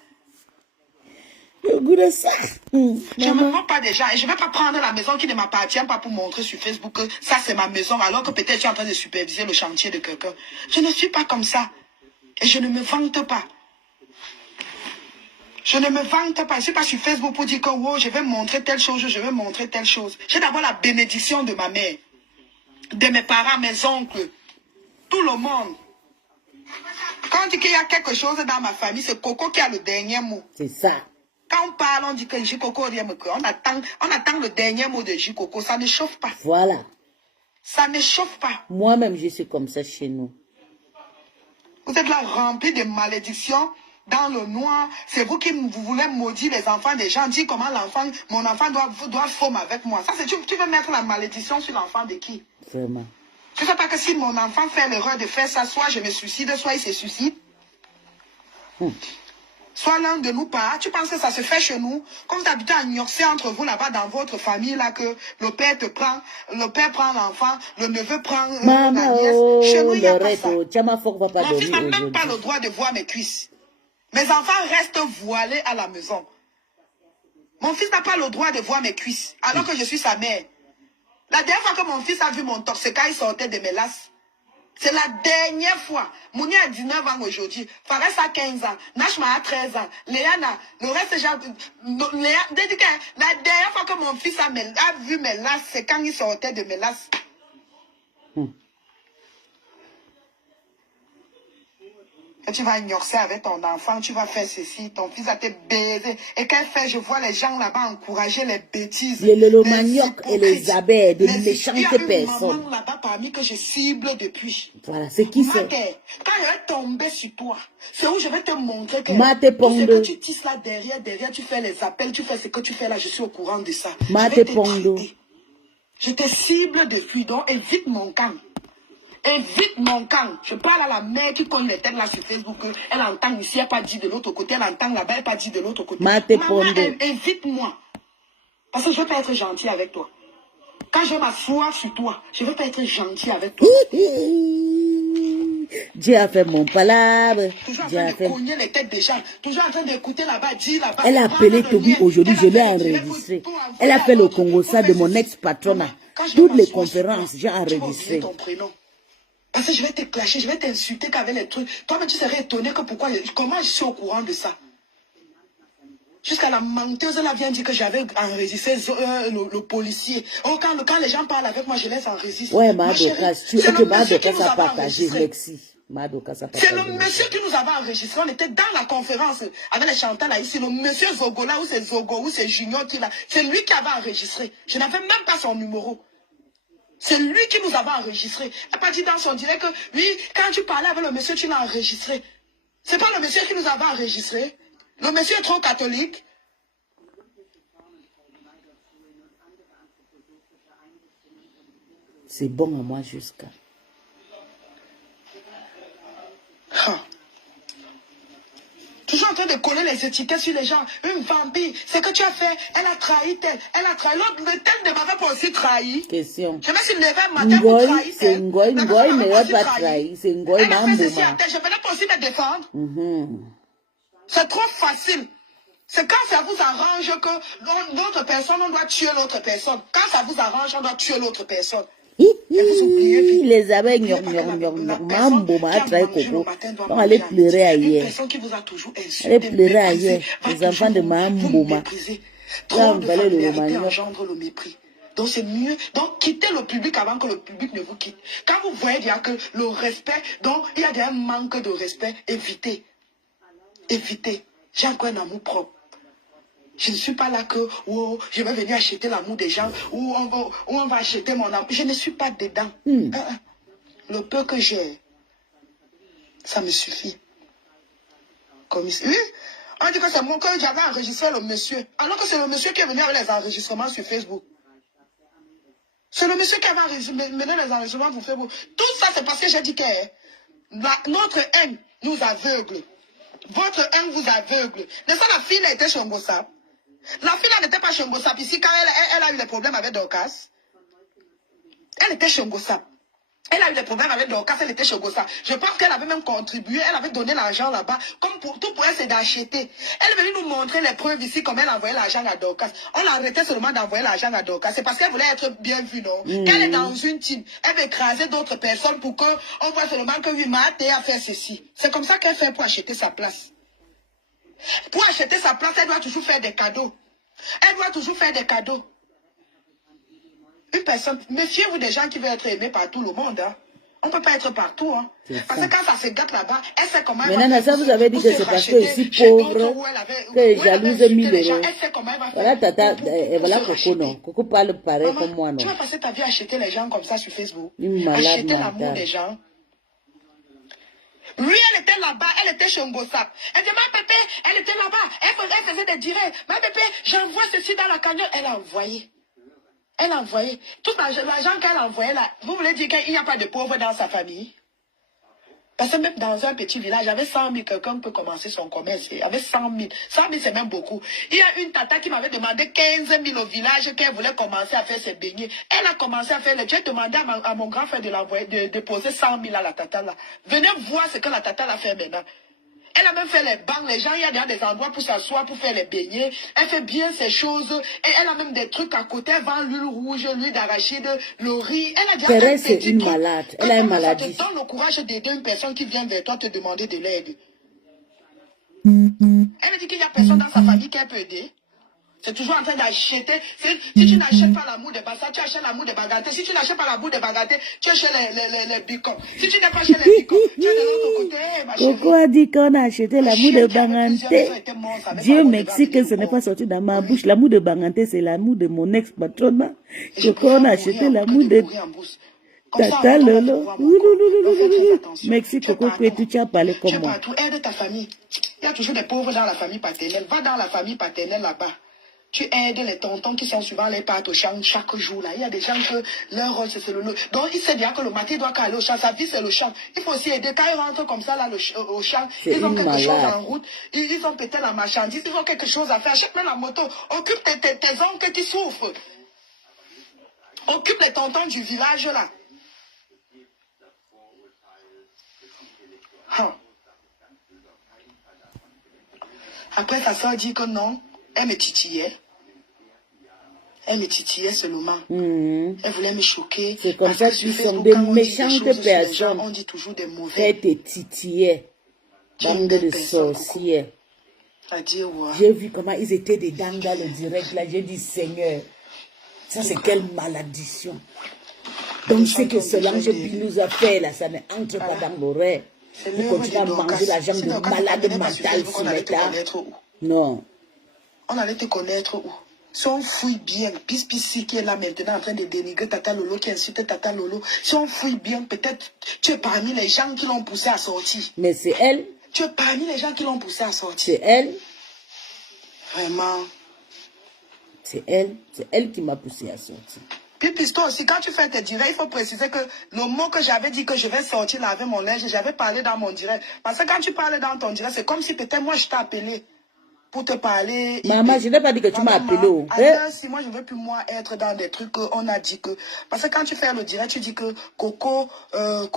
le goût de ça. Je ne me moque pas des gens et je ne vais pas prendre la maison qui ne m'appartient pas pour montrer sur Facebook que ça c'est ma maison alors que peut-être je suis en train de superviser le chantier de quelqu'un. Je ne suis pas comme ça et je ne me vante pas. Je ne me vante pas. Je ne suis pas sur Facebook pour dire que oh, je vais montrer telle chose, je vais montrer telle chose. J'ai d'abord la bénédiction de ma mère, de mes parents, mes oncles, tout le monde. Quand on dit qu'il y a quelque chose dans ma famille, c'est Coco qui a le dernier mot. C'est ça. Quand on parle, on dit que J Coco rien me on attend le dernier mot de J Coco. Ça ne chauffe pas. Voilà. Ça ne chauffe pas. Moi-même, je suis comme ça chez nous. Vous êtes là rempli de malédictions dans le noir. C'est vous qui vous voulez maudire les enfants des gens. Dire comment mon enfant doit former avec moi. Ça, tu veux mettre la malédiction sur l'enfant de qui? Vraiment. Tu ne sais pas que si mon enfant fait l'erreur de faire ça, soit je me suicide, soit il se suicide. Soit l'un de nous part. Tu penses que ça se fait chez nous? Comme tu habites à Niorcé entre vous là-bas dans votre famille, là, que le père prend l'enfant, le neveu prend la Maman, nièce. Chez nous, il n'y a pas Lorette, ça. Chama Fok va pas Mon fils n'a dormir même pas aujourd'hui. le droit de voir mes cuisses. Mes enfants restent voilés à la maison. Mon fils n'a pas le droit de voir mes cuisses, alors que je suis sa mère. La dernière fois que mon fils a vu mon torse, c'est quand il sortait de mes lasses. C'est la dernière fois. Mouni a 19 ans aujourd'hui. Fares a 15 ans. Nashma a 13 ans. Léana, le reste déjà... La dernière fois que mon fils a vu mes lasses, c'est quand il sortait de mes lasses. Et tu vas ignorer avec ton enfant, tu vas faire ceci, ton fils a été baisé. Et qu'elle fait, je vois les gens là-bas encourager les bêtises. Le manioc et les abeilles, des méchantes personnes. Il y a une maman là-bas parmi que je cible depuis. Voilà, c'est qui c'est? Quand je vais tomber sur toi, c'est où je vais te montrer que tout ce que tu tisses là derrière, tu fais les appels, tu fais ce que tu fais là, je suis au courant de ça. Je vais te traiter. Je te cible depuis, donc évite mon camp. Évite mon camp. Je parle à la mère qui cogne les têtes là sur Facebook. Elle entend ici, elle pas dit de l'autre côté. Elle entend là-bas, elle pas dit de l'autre côté. Maman, évite-moi. Parce que je ne vais pas être gentil avec toi. Quand je vais m'asseoir sur toi, je ne vais pas être gentil avec toi. Dieu a fait mon palabre. Toujours en train de cogner les têtes des gens. Toujours en train d'écouter là-bas, dire là-bas. Elle a appelé Toby aujourd'hui, je l'ai enregistré. Elle a fait le Congo ça de mon ex-patronat. Toutes les conférences, j'ai enregistré. Parce que je vais te clasher, je vais t'insulter qu'avec les trucs. Toi-même, tu serais étonné que comment je suis au courant de ça. Jusqu'à la menteuse, elle a bien dit que j'avais enregistré le policier. Oh, quand les gens parlent avec moi, je laisse enregistrer. Ouais, Madoka, Madoka a partagé, merci. C'est le monsieur qui nous avait enregistré. On était dans la conférence avec les chanteurs là ici. Le monsieur Zogo là, ou c'est Zogo, ou c'est Junior qui là. C'est lui qui avait enregistré. Je n'avais même pas son numéro. C'est lui qui nous avait enregistré. Elle n'a pas dit dans son direct que, oui, quand tu parlais avec le monsieur, tu l'as enregistré. C'est pas le monsieur qui nous avait enregistré. Le monsieur est trop catholique. C'est bon à moi jusqu'à. Toujours en train de coller les étiquettes sur les gens. Une vampire, c'est que tu as fait. Elle a trahi tel. Elle a trahi l'autre. Mais tel ne m'avait pas aussi trahi. Question. Je me suis levé un matin pour trahir. C'est Ngoy ne va pas trahir. C'est Ngoy Mambouma. Je venais pas aussi me défendre. C'est trop facile. C'est quand ça vous arrange que l'autre personne, on doit tuer l'autre personne. Quand ça vous arrange, on doit tuer l'autre personne. Les abeilles, Mambouma a trahi Coco. On va aller pleurer ailleurs. Allez pleurer ailleurs. Les enfants de Mambouma. Trop de familiarité engendre le mépris. Donc c'est mieux. Donc quittez le public avant que le public ne vous quitte. Quand vous voyez bien que le respect, donc il y a un manque de respect, évitez. Évitez. J'ai encore un amour propre. Je ne suis pas là que je vais venir acheter l'amour des gens ou on va acheter mon amour. Je ne suis pas dedans. Le peu que j'ai, ça me suffit. Comme ici. Oui, on dit que c'est moi que j'avais enregistré le monsieur. Alors que c'est le monsieur qui est venu avec les enregistrements sur Facebook. C'est le monsieur qui avait mené les enregistrements sur Facebook. Tout ça, c'est parce que j'ai dit que notre haine nous aveugle. Votre haine vous aveugle. N'est-ce pas la fille, elle était chez Ngossap? La fille, elle n'était pas chez Ngossap ici quand elle a eu des problèmes avec Dorcas. Elle était chez Ngossap. Elle a eu des problèmes avec Dorcas, elle était chez Ngossap. Je pense qu'elle avait même contribué, elle avait donné l'argent là-bas. Comme tout pour elle, c'est d'acheter. Elle est venue nous montrer les preuves ici, comme elle envoyait l'argent à Dorcas. On arrêtait seulement d'envoyer l'argent à Dorcas. C'est parce qu'elle voulait être bien vue, non? Quand elle est dans une team, elle veut écraser d'autres personnes pour qu'on voit seulement que oui, Maté a fait ceci. C'est comme ça qu'elle fait pour acheter sa place. Pour acheter sa place, elle doit toujours faire des cadeaux. Elle doit toujours faire des cadeaux. Une personne, méfiez-vous des gens qui veulent être aimés par tout le monde. Hein. On ne peut pas être partout. Hein. Parce que quand ça se gâte là-bas, elle sait comment elle va faire. Mais ça, vous avez dit que c'est parce qu'elle est si pauvre qu'elle est jalouse 1000 €. Voilà, tata, voilà Coco, non. Coco parle pareil comme moi, non. Tu vas passer ta vie à acheter les gens comme ça sur Facebook. Acheter l'amour des gens. Lui, elle était là-bas, elle était chez Ngossap. Elle dit, ma pépé, elle était là-bas, elle faisait des directs. Ma pépé, j'envoie ceci dans la cagnotte. Elle a envoyé. Elle a envoyé. Tout l'argent qu'elle a envoyé là, vous voulez dire qu'il n'y a pas de pauvres dans sa famille? Parce que même dans un petit village, avec 100 000, quelqu'un peut commencer son commerce. Avec 100 000. 100 000, c'est même beaucoup. Il y a une tata qui m'avait demandé 15 000 au village qu'elle voulait commencer à faire ses beignets. Elle a commencé à faire le... J'ai demandé à mon grand frère de l'envoyer, de poser 100 000 à la tata là. Venez voir ce que la tata a fait maintenant. Elle a même fait les bancs, les gens, il y a des endroits pour s'asseoir, pour faire les beignets. Elle fait bien ses choses. Et elle a même des trucs à côté. Elle vend l'huile rouge, l'huile d'arachide, le riz. Elle a déjà un Thérèse, c'est petit une truc. malade. Que Elle a une vraiment, ça maladie. te donne le courage d'aider une personne qui vient vers toi te demander de l'aide. Elle me dit qu'il n'y a personne dans sa famille qu'elle peut aider. C'est toujours en train d'acheter. Si tu n'achètes pas l'amour de Bassa, tu achètes l'amour de Bagaté. Si tu n'achètes pas l'amour de Bagaté, tu achètes les bicons. Si tu n'es pas chez les bicons, tu es de l'autre côté, ma chérie. Coco a dit qu'on a acheté l'amour de Banganté. Dieu merci que ce n'est pas sorti dans ma bouche. L'amour de Banganté, c'est l'amour de mon ex-patronat. Coco a acheté l'amour de Tata Lolo. Merci Coco, que tu as parlé comme moi. Tu es moi. partout, aide ta famille. Il y a toujours des pauvres dans la famille paternelle. Va dans la famille paternelle là-bas. Tu aides les tontons qui sont souvent les partent au champ chaque jour. Là. Il y a des gens que leur rôle, c'est le lot. Donc, il sait bien que le matin, il doit aller au champ. Sa vie, c'est le champ. Il faut aussi aider. Quand ils rentrent comme ça là, au champ, ils ont quelque chose en route. Ils ont peut-être la marchandise. Ils ont quelque chose à faire. Achète même la moto. Occupe tes oncles qui souffrent. Occupe les tontons du village là. Après, sa soeur dit que non. Elle me titillait. Elle me titillait seulement. Elle voulait me choquer. C'est comme ça qu'ils sont des méchantes personnes. On dit toujours des mauvais. Elle te titillait. Bande de sorcières. J'ai vu comment ils étaient dedans dans le direct. Là, j'ai dit, Seigneur, ça c'est quelle malédiction. Donc, c'est que ce linge qu'il nous a fait, là, ça ne entre pas dans l'oreille. Vous continuez à manger la jambe de malade mental sur l'état. Non. On allait te connaître où? Si on fouille bien, Pissi qui est là maintenant en train de dénigrer Tata Lolo, qui insulte Tata Lolo, si on fouille bien, peut-être tu es parmi les gens qui l'ont poussé à sortir. Mais c'est elle. Tu es parmi les gens qui l'ont poussé à sortir. C'est elle. Vraiment. C'est elle qui m'a poussé à sortir. Puis toi aussi, quand tu fais tes directs, il faut préciser que le mot que j'avais dit que je vais sortir laver mon linge, j'avais parlé dans mon direct. Parce que quand tu parles dans ton direct, c'est comme si peut-être moi je t'ai appelé pour te parler. Maman, je n'ai pas dit que tu m'as appelé. Si moi je ne veux plus moi être dans des trucs qu'on a dit que. Parce que quand tu fais le direct, tu dis que Coco a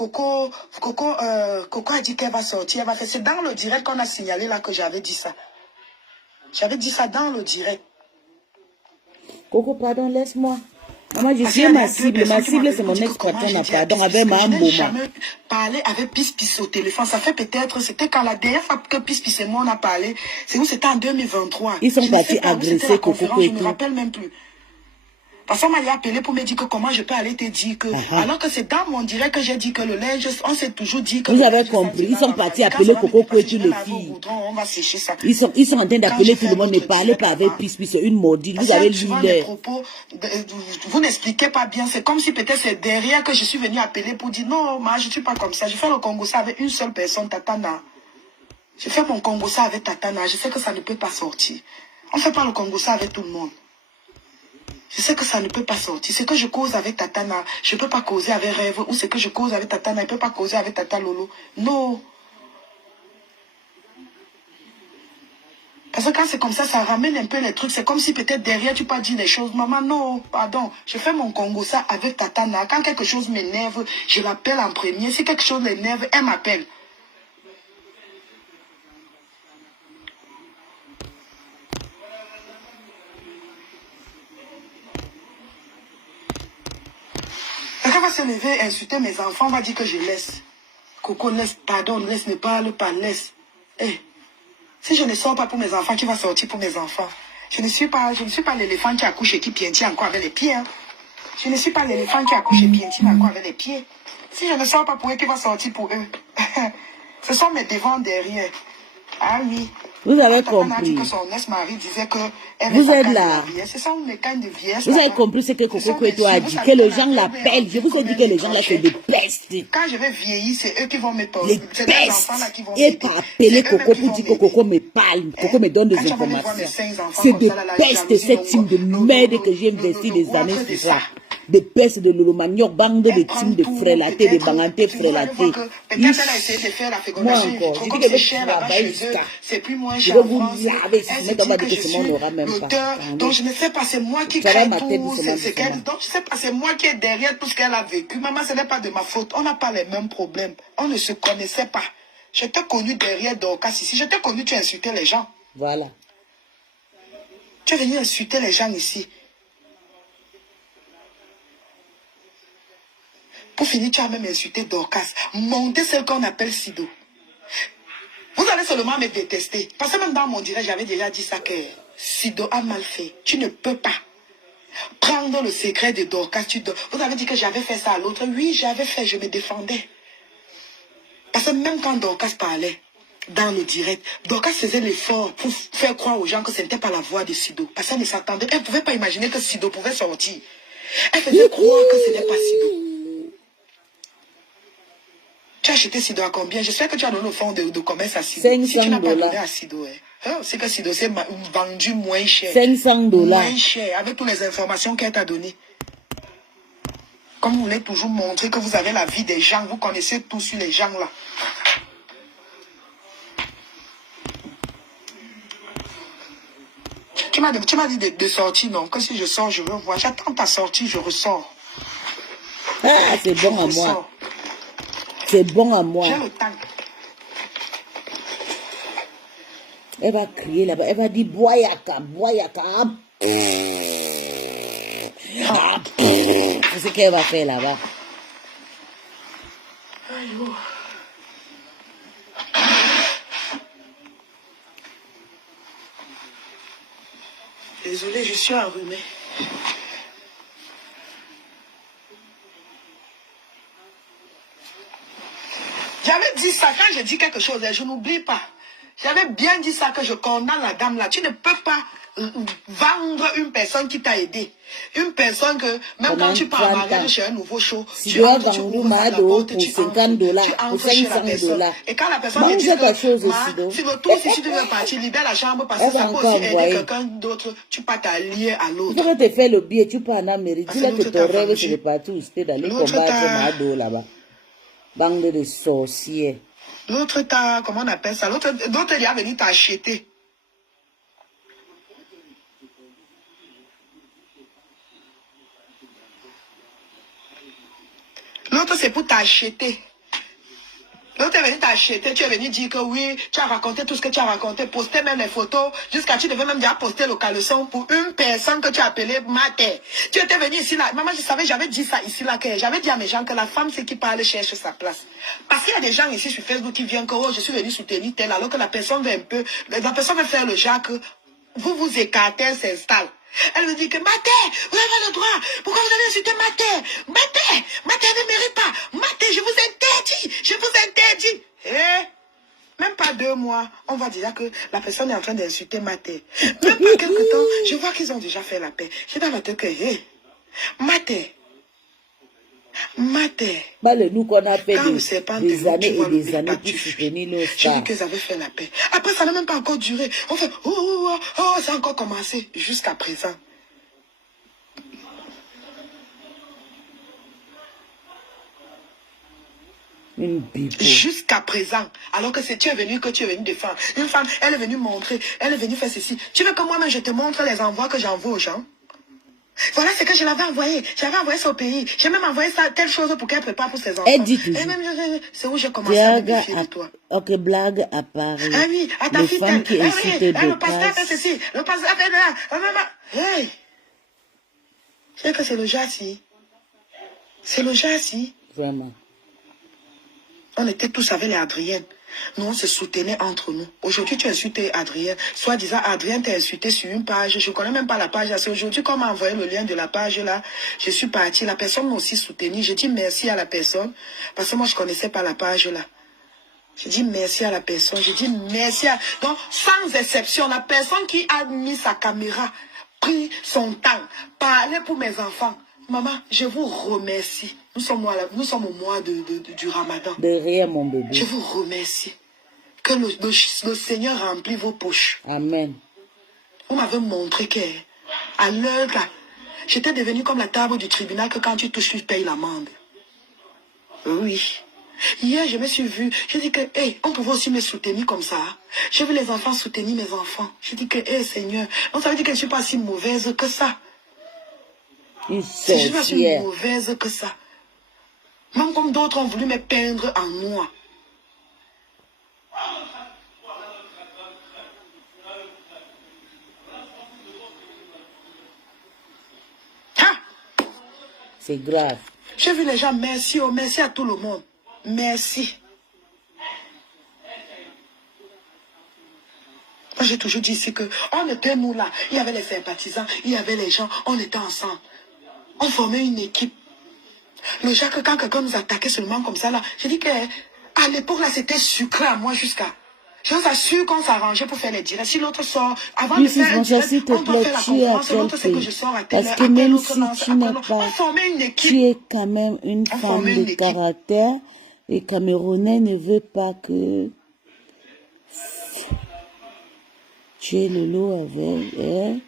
dit qu'elle va sortir, elle va faire. C'est dans le direct qu'on a signalé là que j'avais dit ça. J'avais dit ça dans le direct. Coco, pardon, laisse-moi. Maman, je suis ma cible. Ma cible, c'est mon ex-patron. Pardon, avec ma maman. Je n'ai jamais parlé avec Pis au téléphone. Ça fait peut-être, c'était quand la dernière fois que Pis et moi on a parlé, c'est où c'était en 2023. Ils sont partis agresser Coco. Je ne me rappelle même plus. Parce qu'on m'a appelé pour me dire que comment je peux aller te dire que... Alors que c'est dans mon direct que j'ai dit que le linge, on s'est toujours dit que... Vous avez compris, ils sont partis appeler Coco que tu les filles. On va sécher ça. Ils sont en train d'appeler tout le monde, ne parlez pas avec Pis, une maudite. Vous avez lu les propos. Vous n'expliquez pas bien. C'est comme si peut-être c'est derrière que je suis venu appeler pour dire non, moi je ne suis pas comme ça. Je fais le Congo ça avec une seule personne, Tatana. Je fais mon Congo ça avec Tatana. Je sais que ça ne peut pas sortir. On ne fait pas le Congo ça avec tout le monde. Je sais que ça ne peut pas sortir. C'est que je cause avec Tatana. Je ne peux pas causer avec Rêve. Ou c'est que je cause avec Tatana. Je ne peux pas causer avec Tata Lolo. Non. Parce que quand c'est comme ça, ça ramène un peu les trucs. C'est comme si peut-être derrière, tu peux dire des choses. Maman, non, pardon. Je fais mon Congo ça avec Tatana. Quand quelque chose m'énerve, je l'appelle en premier. Si quelque chose l'énerve, elle m'appelle. Quand on va se lever, insulter mes enfants, on va dire que je laisse. Coco, laisse, pardon, laisse, ne parle pas, laisse. Hey, si je ne sors pas pour mes enfants, qui va sortir pour mes enfants? Je ne suis pas l'éléphant qui accouche et qui piétine encore avec les pieds. Hein. Je ne suis pas l'éléphant qui accouche et piétine encore avec les pieds. Si je ne sors pas pour eux, qui va sortir pour eux? Ce sont mes devants derrière. Ah oui. Vous avez compris. Que son ex-mari disait que vous êtes là. Ce sont mes cannes de vieillesse. Vous avez compris ce que Coco Kweto a dit. Que les gens l'appellent. Je vous ai dit que les gens là, c'est des pestes. Quand je vais vieillir, c'est eux qui vont me parler. Les pestes. Et pas appeler Coco pour dire que Coco me parle. Coco me donne des informations. C'est des pestes, cette team de merde que j'ai investi des années sur ça. Des pestes de Lolomaniok, bande de team de frélatés, de bangantés frélatés. Peut-être elle a essayé de faire la fécondation. Moi encore, comme c'est cher là-bas chez eux, c'est plus moins je cher vais en vous France. laver si vous mettez que ce monde n'aura même pas. Donc je ne sais pas, c'est moi qui crée tout. C'est qu'elle. Donc je sais pas, c'est moi qui est derrière tout ce qu'elle a vécu. Maman, ce n'est pas de ma faute. On n'a pas les mêmes problèmes. On ne se connaissait pas. Je t'ai connu derrière Dorcas ici. Je t'ai connu, tu insultais les gens. Voilà. Tu es venu insulter les gens ici. Pour finir, tu as même insulté Dorcas. Monter celle qu'on appelle Sido. Vous allez seulement me détester. Parce que même dans mon direct, j'avais déjà dit ça que Sido a mal fait. Tu ne peux pas prendre le secret de Dorcas. Vous avez dit que j'avais fait ça à l'autre. Oui, j'avais fait, je me défendais. Parce que même quand Dorcas parlait dans le direct, Dorcas faisait l'effort pour faire croire aux gens que ce n'était pas la voix de Sido. Parce qu'elle ne s'attendait. Elle ne pouvait pas imaginer que Sido pouvait sortir. Elle faisait croire que ce n'était pas Sido. Tu as acheté Sido à combien? J'espère que tu as donné au fond de commerce à Sido. Si tu n'as pas donné à Sido, c'est que Sido s'est vendu moins cher. $500. Moins cher, avec toutes les informations qu'elle t'a données. Comme vous voulez toujours montrer que vous avez la vie des gens, vous connaissez tout sur les gens là. Tu m'as dit de sortir, non? Que si je sors, je veux voir. J'attends ta sortie, je ressors. Ah, c'est bon à moi. C'est bon à moi. J'ai le temps. Elle va crier là-bas. Elle va dire Boyaka, Boyaka. C'est ce qu'elle va faire là-bas. Désolée, je suis enrhumée. J'avais dit ça quand j'ai dit quelque chose, je n'oublie pas. J'avais bien dit ça que je condamne la dame là. Tu ne peux pas vendre une personne qui t'a aidé. Une personne que, même quand tu pars en mariage chez un nouveau show, tu entres, tu ouvres la porte, tu entres chez la personne. Et quand la personne te dit que, si le tour, si tu veux partir, libère la chambre parce que ça peut aussi aider quelqu'un d'autre, tu pas t'allier à l'autre. Tu vas te faire le billet, tu pars en Amérique. Dis-là que ton rêve c'est de partir où c'était d'aller combattre Mado là-bas. Bande de sorciers. L'autre t'a, comment on appelle ça? L'autre il est venu t'acheter. L'autre c'est pour t'acheter. L'autre est venu t'acheter, tu es venu dire que oui, tu as raconté tout ce que tu as raconté, poster même les photos, jusqu'à tu devais même déjà poster le caleçon pour une personne que tu as appelée Maté. Tu étais venu ici là, maman je savais, j'avais dit ça ici là, que j'avais dit à mes gens que la femme c'est qui parle cherche sa place. Parce qu'il y a des gens ici sur Facebook qui viennent que oh je suis venu soutenir tel, alors que la personne veut un peu, la personne veut faire le genre que vous vous écartez, elle s'installe. Elle me dit que Maté, vous avez le droit. Pourquoi vous avez insulté Maté? Maté, Maté ne mérite pas. Maté, je vous interdis. Je vous interdis. Même pas 2 mois, on voit déjà que la personne est en train d'insulter Maté. Même pas quelque temps, je vois qu'ils ont déjà fait la paix. J'ai dans la tête que, Maté. Bah, nous qu'on a fait des années et des années pour soutenir nos stars. J'ai vu qu'ils avaient fait la paix. Après, ça n'a même pas encore duré. On fait, ça a encore commencé jusqu'à présent. Jusqu'à présent, alors que tu es venu défendre. Une femme, elle est venue montrer, elle est venue faire ceci. Tu veux que moi-même je te montre les envois que j'envoie aux gens? Voilà ce que je l'avais envoyé. J'avais envoyé ça au pays. J'ai même envoyé ça, telle chose pour qu'elle prépare pour ses enfants. Elle dit toujours. Et même, c'est où j'ai commencé à me méfier de toi. Ok, blague à Paris. Ah oui, à ta fille, le pasteur fait ceci, le pasteur fait là. Hey! C'est que c'est le jassi. C'est le jassi. Vraiment. On était tous avec les Adriennes. Nous, on se soutenait entre nous. Aujourd'hui, tu as insulté Adrien. Soit disant, Adrien t'a insulté sur une page. Je ne connais même pas la page. C'est aujourd'hui qu'on m'a envoyé le lien de la page là. Je suis partie. La personne m'a aussi soutenu. J'ai dit merci à la personne. Parce que moi, je ne connaissais pas la page là. J'ai dit merci à la personne. J'ai dit merci à... Donc, sans exception, la personne qui a mis sa caméra, pris son temps, parlé pour mes enfants. Maman, je vous remercie. Nous sommes au mois du Ramadan. Derrière mon bébé. Je vous remercie. Que le Seigneur remplit vos poches. Amen. Vous m'avez montré que, à l'heure là, j'étais devenue comme la table du tribunal que quand tu touches, tu payes l'amende. Oui. Hier, je me suis vue. Je dis que, on pouvait aussi me soutenir comme ça. J'ai vu les enfants soutenir mes enfants. Je dis que, Seigneur, donc ça veut dire que je ne suis pas si mauvaise que ça. Je ne suis pas si mauvaise que ça. Même comme d'autres ont voulu me peindre en noir. C'est grave. J'ai vu les gens, merci, oh, merci à tout le monde. Merci. Moi, j'ai toujours dit ici que on était nous là. Il y avait les sympathisants, il y avait les gens, on était ensemble. On formait une équipe. Le Jacques, quand quelqu'un nous attaquait seulement comme ça là, j'ai dit que à l'époque là, c'était sucré à moi jusqu'à. Je vous assure qu'on s'arrangeait pour faire les directs. Si l'autre sort, avant de faire un direct, on doit faire la conférence. L'autre sait que je sors à telle heure, Parce que même l'autre si lance, tu n'es on pas, formait une équipe. tu es quand même une femme de caractère. Les Camerounais ne veulent pas que tu aies le lot avec, hein?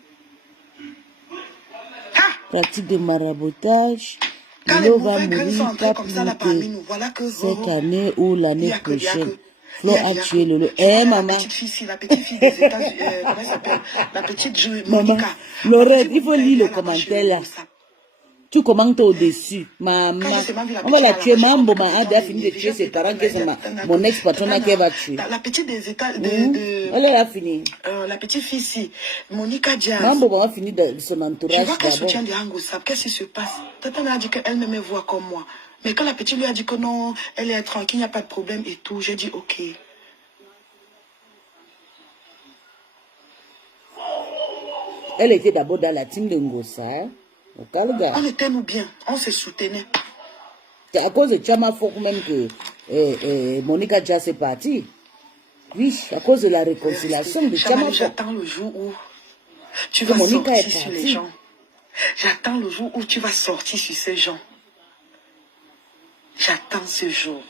Pratique de maraboutage. Quand Le les lot va mauvais grains sont mourir entrés pas comme plus ça là parmi que nous, voilà que cette année ou l'année prochaine. Flo il y a tué le lot. Maman. La petite fille ici, la petite fille des États-Unis, comment elle s'appelle? La petite Maman, Monica. Lorette, il faut lire le commentaire là. Tu commentes au-dessus. Maman, on va la tuer. Maman, elle a fini de tuer ses parents, que c'est mon ex-patron qui va tuer. La petite des États, elle a fini. la petite fille ici, Monica Diaz. Maman a fini de son entourage. Je vois qu'elle soutient des Hangosap. Qu'est-ce qui se passe? Tata m'a dit qu'elle me voit comme moi. Mais quand la petite lui a dit que non, elle est tranquille, il n'y a pas de problème et tout, j'ai dit ok. Elle était d'abord dans la team de Ngosa. Hein? On était nous bien, on se soutenait. C'est à cause de Chama Fok même que Monica Diaz est partie. Oui, à cause de la réconciliation de Chama Fok. J'attends le jour où tu vas sortir sur les gens. J'attends le jour où tu vas sortir sur ces gens. J'attends ce jour.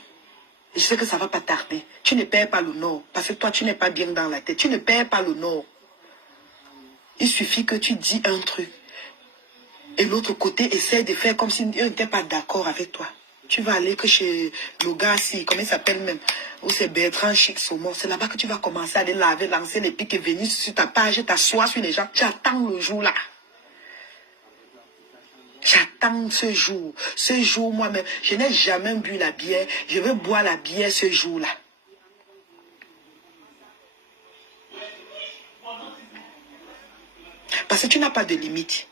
Je sais que ça ne va pas tarder. Tu ne perds pas le nord. Parce que toi, tu n'es pas bien dans la tête. Tu ne perds pas le nord. Il suffit que tu dis un truc. Et l'autre côté essaie de faire comme s'il n'était pas d'accord avec toi. Tu vas aller que chez le gars, comment il s'appelle même, où c'est Bertrand Chic Saumon. C'est là-bas que tu vas commencer à aller laver, lancer les pics et venir sur ta page, t'asseoir sur les gens. J'attends le jour là. J'attends ce jour. Ce jour, moi-même, je n'ai jamais bu la bière. Je veux boire la bière ce jour-là. Parce que tu n'as pas de limite.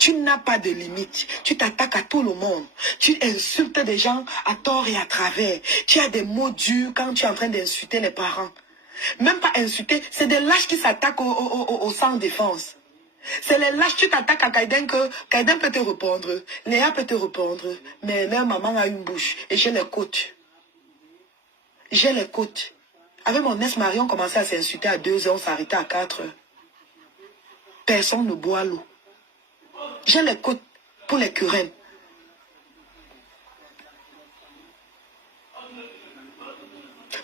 Tu n'as pas de limite. Tu t'attaques à tout le monde. Tu insultes des gens à tort et à travers. Tu as des mots durs quand tu es en train d'insulter les parents. Même pas insulter, c'est des lâches qui s'attaquent au sans défense. C'est les lâches, tu t'attaques à Kaiden que Kaiden peut te répondre, Léa peut te répondre, mais leur maman a une bouche et j'ai les côtes. J'ai les côtes. Avec mon ex-mari, on commençait à s'insulter à 2 heures, on s'arrêtait à 4 heures. Personne ne boit l'eau. J'ai les côtes pour les querelles.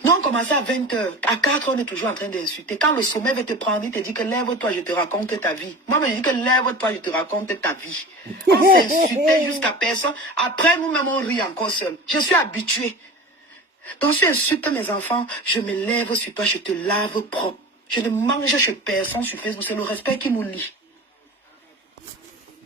Nous, on commençait à 20 heures. À 4 heures, on est toujours en train d'insulter. Quand le sommet va te prendre, il te dit que lève-toi, je te raconte ta vie. Moi, je dis que lève-toi, je te raconte ta vie. On s'insultait jusqu'à personne. Après, nous-mêmes, on rit encore seul. Je suis habitué. Donc, si tu insultes mes enfants, je me lève sur toi, je te lave propre. Je ne mange chez personne sur Facebook. C'est le respect qui nous lie.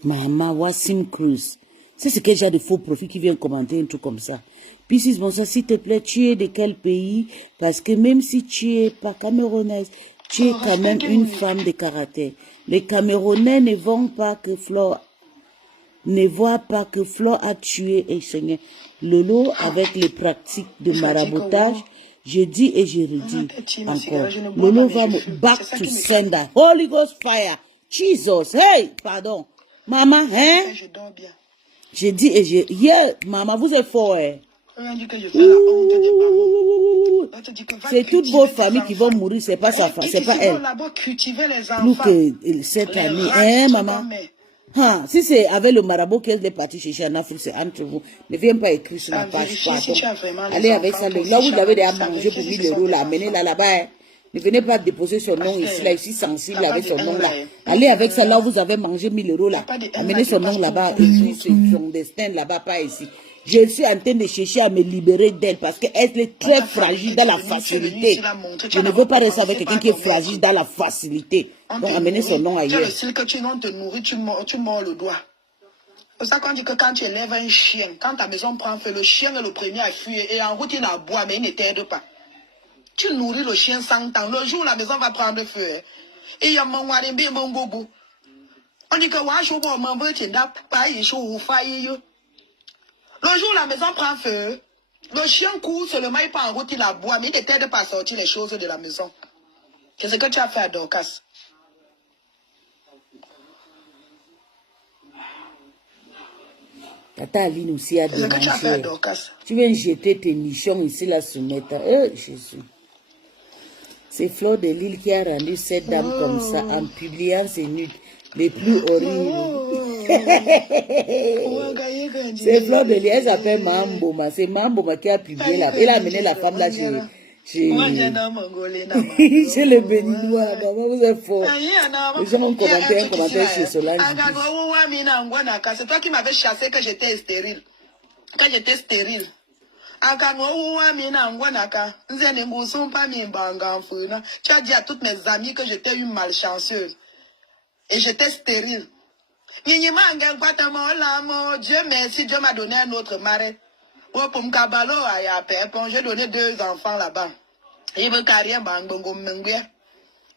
Maman, Wassim Cruz. C'est ce que j'ai de faux profils qui viennent commenter un truc comme ça. Puis si bon ça, s'il te plaît, tu es de quel pays? Parce que même si tu es pas camerounaise, tu es quand même une femme de caractère. Les Camerounais ne vont pas que Flore a tué et Seigneur Lolo avec les pratiques de maraboutage. Je dis et je redis encore. Lolo va back to sender. Holy Ghost fire. Jesus. Hey, pardon. Maman, hein? Je dors bien. Je dis et je... Yeah, maman, vous êtes fort, hein? C'est toutes vos familles qui vont mourir, c'est pas sa femme, c'est pas elle. Plus que cette année, hein, maman? Ah, si c'est avec le marabout qu'elle est partie chercher en Afrique, c'est entre vous. Ne viens pas écrire sur la page. Allez avec ça, là où vous avez déjà mangé pour 1000 euros, là, amenez-la là-bas. Hein. Ne venez pas déposer son nom ici, là, ici sensible avec son nom là. Allez avec ça, là où vous avez mangé 1000 euros, là. Amenez son nom là-bas, écrit son destin là-bas, pas ici. Je suis en train de chercher à me libérer d'elle parce qu'elle est très fragile dans la facilité. Je ne veux pas rester avec quelqu'un qui est fragile dans la facilité. Donc, amenez son nom ailleurs. Le style que tu te nourris, tu mords le doigt. C'est pour ça qu'on dit que quand tu élèves un chien, quand ta maison prend feu, le chien est le premier à fuir et en route il aboie, mais il ne t'aide pas. Tu nourris le chien 100 ans. Le jour où la maison va prendre feu, et il y a mon gogo. On dit que wa show pour m'en veut t'aider, pas y show ou faille. Le jour où la maison prend feu, le chien court seulement, il part en route, il aboie, mais il ne t'aide pas à sortir les choses de la maison. C'est ce que tu as fait à Dorcas. Tata Aline aussi a C'est ce que tu as fait à démangé. Dorcas. Tu viens jeter tes nichons ici, la soumettre. Jésus. C'est Fleur de Lille qui a rendu cette dame comme ça en publiant ses nudes les plus horribles. C'est Fleur de Lille, elle s'appelle Mamboma. C'est Mamboma qui a publié là. Elle a amené la femme là chez chez les Béninois. Vous êtes fort. Les gens ont commenté un commentaire chez Solange. C'est toi qui m'avais chassé que j'étais stérile. Quand j'étais stérile. Tu as dit à toutes mes amies que j'étais une malchanceuse. Et j'étais stérile. Dieu merci, Dieu m'a donné un autre mari. J'ai donné 2 enfants là-bas. Il veut carrière bangongo mengue.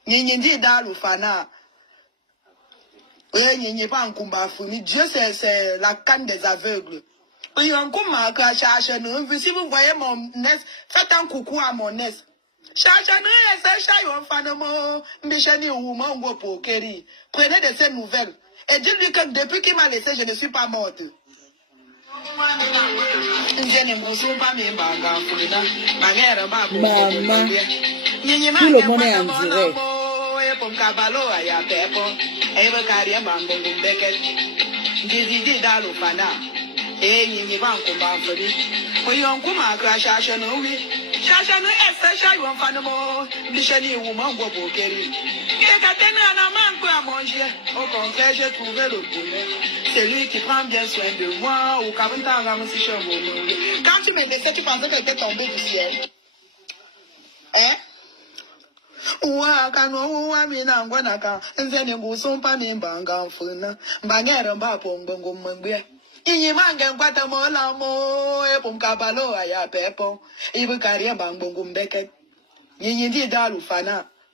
Dit dans le fana. Dieu c'est la canne des aveugles. Si vous voyez mon nez, faites un coucou à mon nez. Prenez de ces nouvelles. Et dites-lui que depuis qu'il m'a laissé, je ne suis pas morte. Maman, tout le monde est en direct. Au contraire, j'ai trouvé le bonheur. C'est lui qui prend bien soin de moi. Quand tu me laissais, tu pensais qu'elle était tombée du ciel. Hein?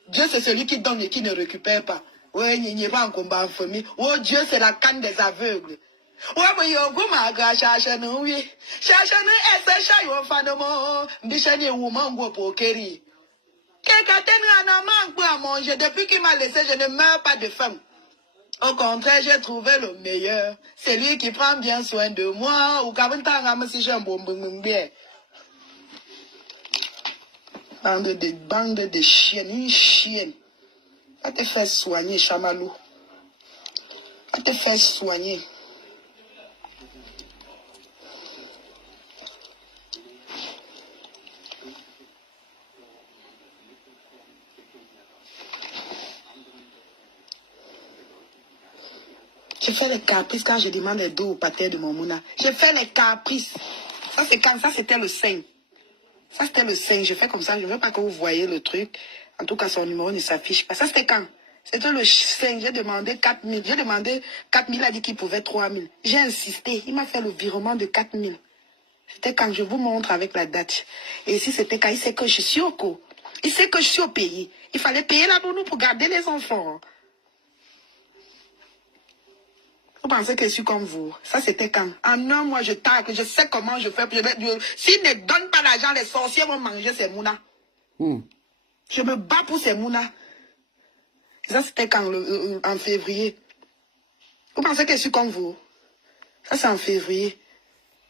Dieu c'est celui qui donne et qui ne récupère pas. Ouais, oh Dieu c'est la canne des aveugles. Depuis qu'il m'a laissé, je ne meurs pas de faim. Au contraire, j'ai trouvé le meilleur. C'est lui qui prend bien soin de moi. Bande de chiennes, une chienne. Va te faire soigner, Chamalou. Va te faire soigner. Je fais les caprices quand je demande les dos au pater de mon mouna. Je fais les caprices. Ça, c'est quand ça, c'était le 5. Ça, c'était le 5. Je fais comme ça. Je ne veux pas que vous voyez le truc. En tout cas, son numéro ne s'affiche pas. Ça, c'était quand? C'était le 5. J'ai demandé 4 000. J'ai demandé 4 000. Il a dit qu'il pouvait 3 000. J'ai insisté. Il m'a fait le virement de 4 000. C'était quand je vous montre avec la date. Et ici, c'était quand il sait que je suis au co. Il sait que je suis au pays. Il fallait payer la nounou pour garder les enfants. Vous pensez que je suis comme vous? Ça, c'était quand? En un mois, je tacle. Je sais comment je fais. S'ils ne donnent pas l'argent, les sorciers vont manger ces mounas. Je me bats pour ces mounas. Ça, c'était quand? En février. Vous pensez que je suis comme vous? Ça, c'est en février.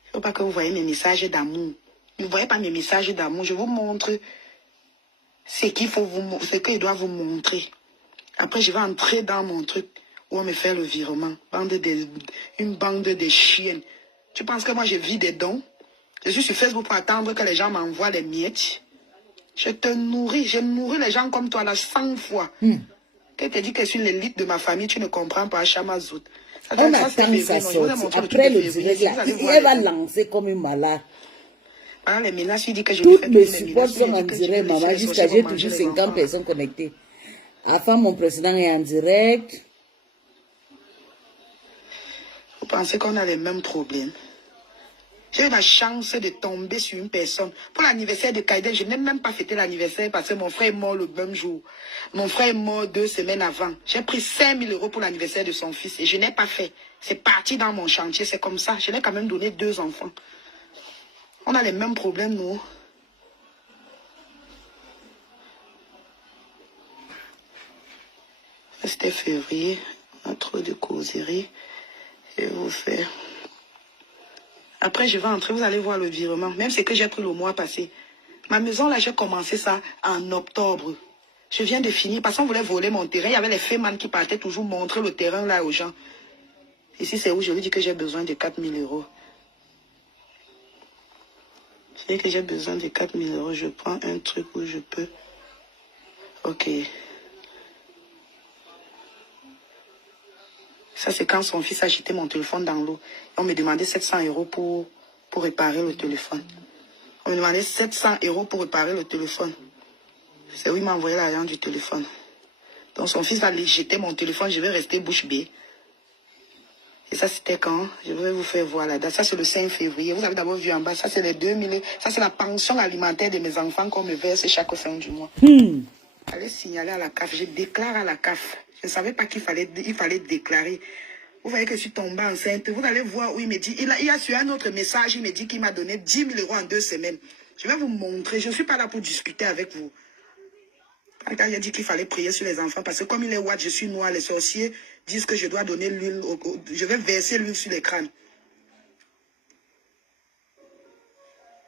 Il ne faut pas que vous voyez mes messages d'amour. Ne voyez pas mes messages d'amour. Je vous montre ce qu'il faut vous, ce qu'il doit vous montrer. Après, je vais entrer dans mon truc. Où on me fait le virement. Une bande de chiennes. Tu penses que moi je vis des dons? Je suis sur Facebook pour attendre que les gens m'envoient les miettes. Je te nourris. Je nourris les gens comme toi là 100 fois. Quand tu dis que je suis l'élite de ma famille, tu ne comprends pas, Chamazout. On attend sa sortie. Après le direct là, elle va lancer comme une malade. Voilà les menaces, il dit que je Toutes mes supports sont en direct, maman. Jusqu'à j'ai toujours 50 personnes connectées. Enfin, mon président est en direct. Vous pensez qu'on a les mêmes problèmes? J'ai eu la chance de tomber sur une personne. Pour l'anniversaire de Kaiden, je n'ai même pas fêté l'anniversaire parce que mon frère est mort le même jour. Mon frère est mort 2 semaines avant. J'ai pris 5 000 € pour l'anniversaire de son fils et je n'ai pas fait. C'est parti dans mon chantier, c'est comme ça. Je l'ai quand même donné 2 enfants. On a les mêmes problèmes, nous. C'était février. On a trop de causeries. Je vais vous faire. Après, je vais entrer, vous allez voir le virement. Même ce que j'ai pris le mois passé. Ma maison, là, j'ai commencé ça en octobre. Je viens de finir parce qu'on voulait voler mon terrain. Il y avait les fémans qui partaient toujours montrer le terrain là aux gens. Ici, c'est où je lui dis que j'ai besoin de 4 000 €. Je dis que j'ai besoin de 4 000 €. Je prends un truc où je peux. Ok. Ça, c'est quand son fils a jeté mon téléphone dans l'eau. On me demandait 700 € pour réparer le téléphone. On me demandait 700 € pour réparer le téléphone. C'est où il m'a envoyé l'argent du téléphone. Donc son fils va aller jeter mon téléphone, je vais rester bouche bée. Et ça, c'était quand? Je vais vous faire voir la date. Ça, c'est le 5 février. Vous avez d'abord vu en bas, ça, c'est les 2000. Ça, c'est la pension alimentaire de mes enfants qu'on me verse chaque fin du mois. Allez signaler à la CAF. Je déclare à la CAF. Je ne savais pas qu'il fallait déclarer. Vous voyez que je suis tombée enceinte. Vous allez voir où il me dit. Il y a sur un autre message, il me dit qu'il m'a donné 10 000 € en 2 semaines. Je vais vous montrer. Je ne suis pas là pour discuter avec vous. Quand j'ai dit qu'il fallait prier sur les enfants, parce que comme il est ouate, je suis noir, les sorciers disent que je dois donner l'huile, je vais verser l'huile sur les crânes.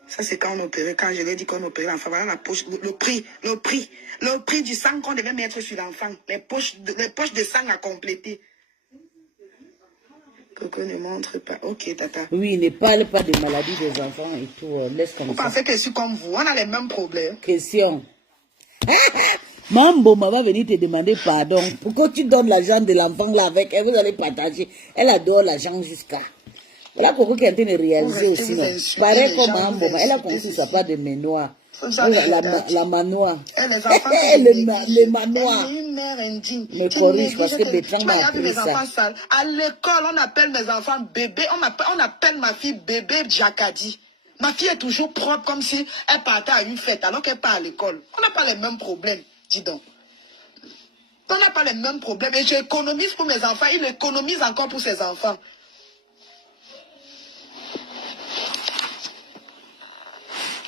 Ça, c'est quand on opérait, quand je l'ai dit qu'on opérait l'enfant. Voilà la poche, le prix du sang qu'on devait mettre sur l'enfant. Les poches de sang à compléter. Coco ne montre pas. Ok, tata. Oui, ne parle pas des maladies des enfants et tout. Laisse comme vous ça. Vous pensez que je suis comme vous? On a les mêmes problèmes. Question. Mambo va venir te demander pardon. Pourquoi tu donnes l'argent de l'enfant là avec elle? Vous allez partager. Elle adore l'argent jusqu'à. Voilà pourquoi qu'elle est en train de réaliser aussi. Non. Pareil comme Mambo, elle a conçu sa part de manoir. La manoir. Les manoirs. Me corrige parce que Bertrand m'a appris ça. À l'école, on appelle mes enfants bébé. On appelle ma fille bébé Jacadi. Ma fille est toujours propre comme si elle partait à une fête alors qu'elle part à l'école. On n'a pas les mêmes problèmes, dis donc. On n'a pas les mêmes problèmes. Et j'économise pour mes enfants. Il économise encore pour ses enfants.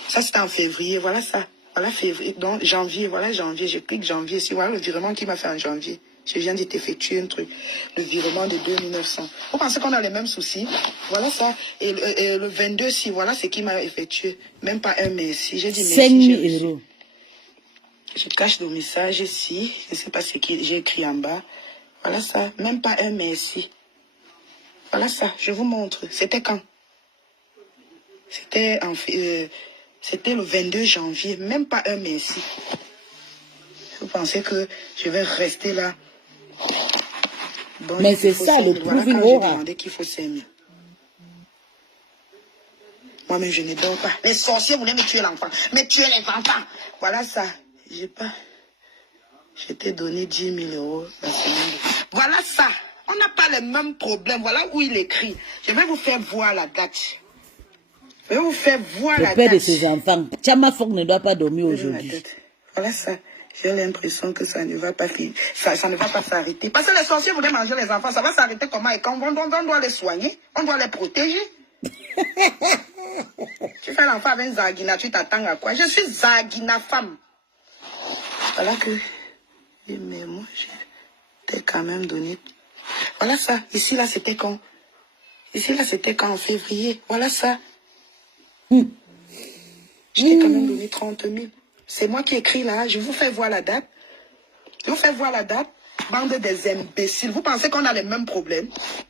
Ça, c'était en février. Voilà ça. Voilà février. Donc, janvier. Voilà janvier. Je clique janvier ici. Voilà le virement qu'il m'a fait en janvier. Je viens de t'effectuer un truc. Le virement de 2900. Vous pensez qu'on a les mêmes soucis? Voilà ça. Et le 22, si, voilà ce qu'il m'a effectué. Même pas un merci. J'ai dit merci. 5 000 €. Je cache le message ici. Je ne sais pas ce que j'ai écrit en bas. Voilà ça. Même pas un merci. Voilà ça. Je vous montre. C'était quand? C'était le 22 janvier. Même pas un merci. Vous pensez que je vais rester là? Bon, mais c'est ça le proving aura. Qu'il faut s'aimer. Moi-même, je ne dors pas. Les sorciers voulaient me tuer l'enfant. Me tuer les enfants. Voilà ça. J'ai pas. Je t'ai donné 10 000 € la semaine. Voilà ça. On n'a pas les mêmes problèmes. Voilà où il écrit. Je vais vous faire voir la date. Je vais vous faire voir la date. Le père de ses enfants. Chama Fok ne doit pas dormir aujourd'hui. Voilà ça. J'ai l'impression que ça ne va pas ça ne va pas s'arrêter. Parce que les sorciers voulaient manger les enfants. Ça va s'arrêter comment? Et quand on doit les soigner, on doit les protéger. Tu fais l'enfant avec Zagina, tu t'attends à quoi? Je suis Zagina femme. Voilà que... Mais moi, je t'ai quand même donné... Voilà ça. Ici, là, c'était quand? Ici, là, c'était quand? En février. Voilà ça. Je t'ai quand même donné 30 000. C'est moi qui écris là. Je vous fais voir la date. Je vous fais voir la date. Bande des imbéciles. Vous pensez qu'on a les mêmes problèmes?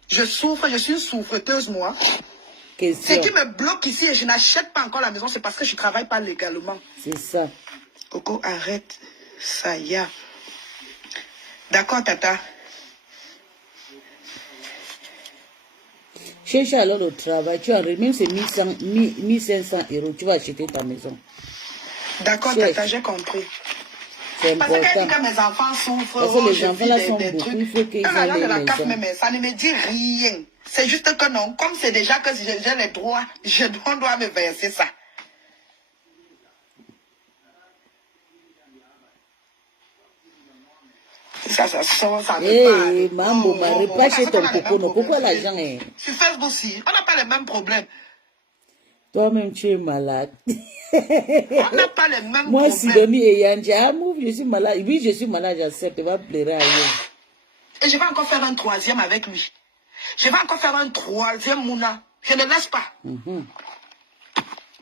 Je souffre. Je suis une souffreteuse, moi. Ce qui me bloque ici et je n'achète pas encore la maison, c'est parce que je ne travaille pas légalement. C'est ça. Coco, arrête. Ça y est. D'accord, tata. Cherche alors le travail. Tu as même c'est 1500 €. Tu vas acheter ta maison. D'accord, tata, j'ai compris. C'est Parce important. que mes enfants souffrent, parce que les enfants là sont des beaucoup. trucs. Il faut qu'ils aient de la les CAF maisons. même, ça ne me dit rien. C'est juste que non, comme c'est déjà que j'ai les droits, on doit me verser ça. Ça sort, ça Hey, mambo, repasse ton coco. Pourquoi l'argent est... Sur Facebook aussi, on n'a pas les mêmes problèmes. Toi-même, tu es malade. On n'a pas les mêmes problèmes. Moi, Sidonie et Yanji, je suis malade. Oui, je suis malade, j'accepte. Tu vas pleurer ailleurs. Et je vais encore faire un troisième avec lui. Je vais encore faire un troisième Mouna. Je ne laisse pas.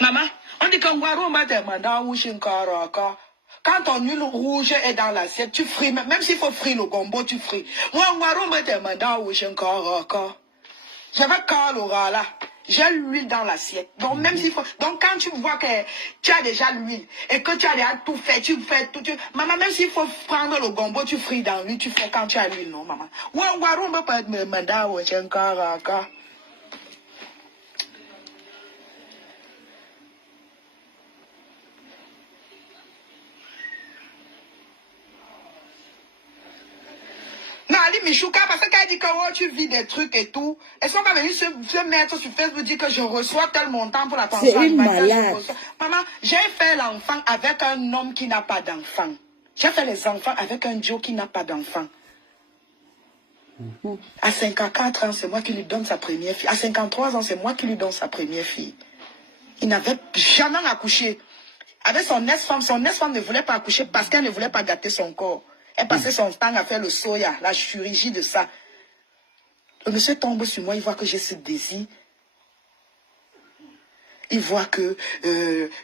Maman, on dit qu'un guaro m'a demandé à Wushinkaraka. Quand ton huile rouge est dans l'assiette, tu frites. Même s'il faut frire le gombo, tu frites. Moi, un guaro m'a demandé à Wushinkaraka. Je vais caler là. J'ai l'huile dans l'assiette. Donc, même s'il faut. Donc, quand tu vois que tu as déjà l'huile et que tu as déjà tout fait, tu fais tout. Maman, même s'il faut prendre le gombo, tu frites dans l'huile, tu fais quand tu as l'huile, non, maman. Ouais, on va pas me demander à Wushinkaraka. Non, Ali Michouka, parce qu'elle dit que oh, tu vis des trucs et tout. Est-ce qu'on va venir se mettre sur Facebook dire que je reçois tel montant pour la pension? C'est une malade. Maman, j'ai fait l'enfant avec un homme qui n'a pas d'enfant. J'ai fait les enfants avec un Joe qui n'a pas d'enfant. À 54 ans, c'est moi qui lui donne sa première fille. À 53 ans, c'est moi qui lui donne sa première fille. Il n'avait jamais accouché. Avec son ex-femme ne voulait pas accoucher parce qu'elle ne voulait pas gâter son corps. Elle passait son temps à faire le soya, la chirurgie de ça. Le monsieur tombe sur moi, il voit que j'ai ce désir. Il voit que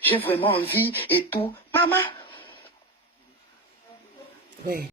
j'ai vraiment envie et tout. Maman. Oui.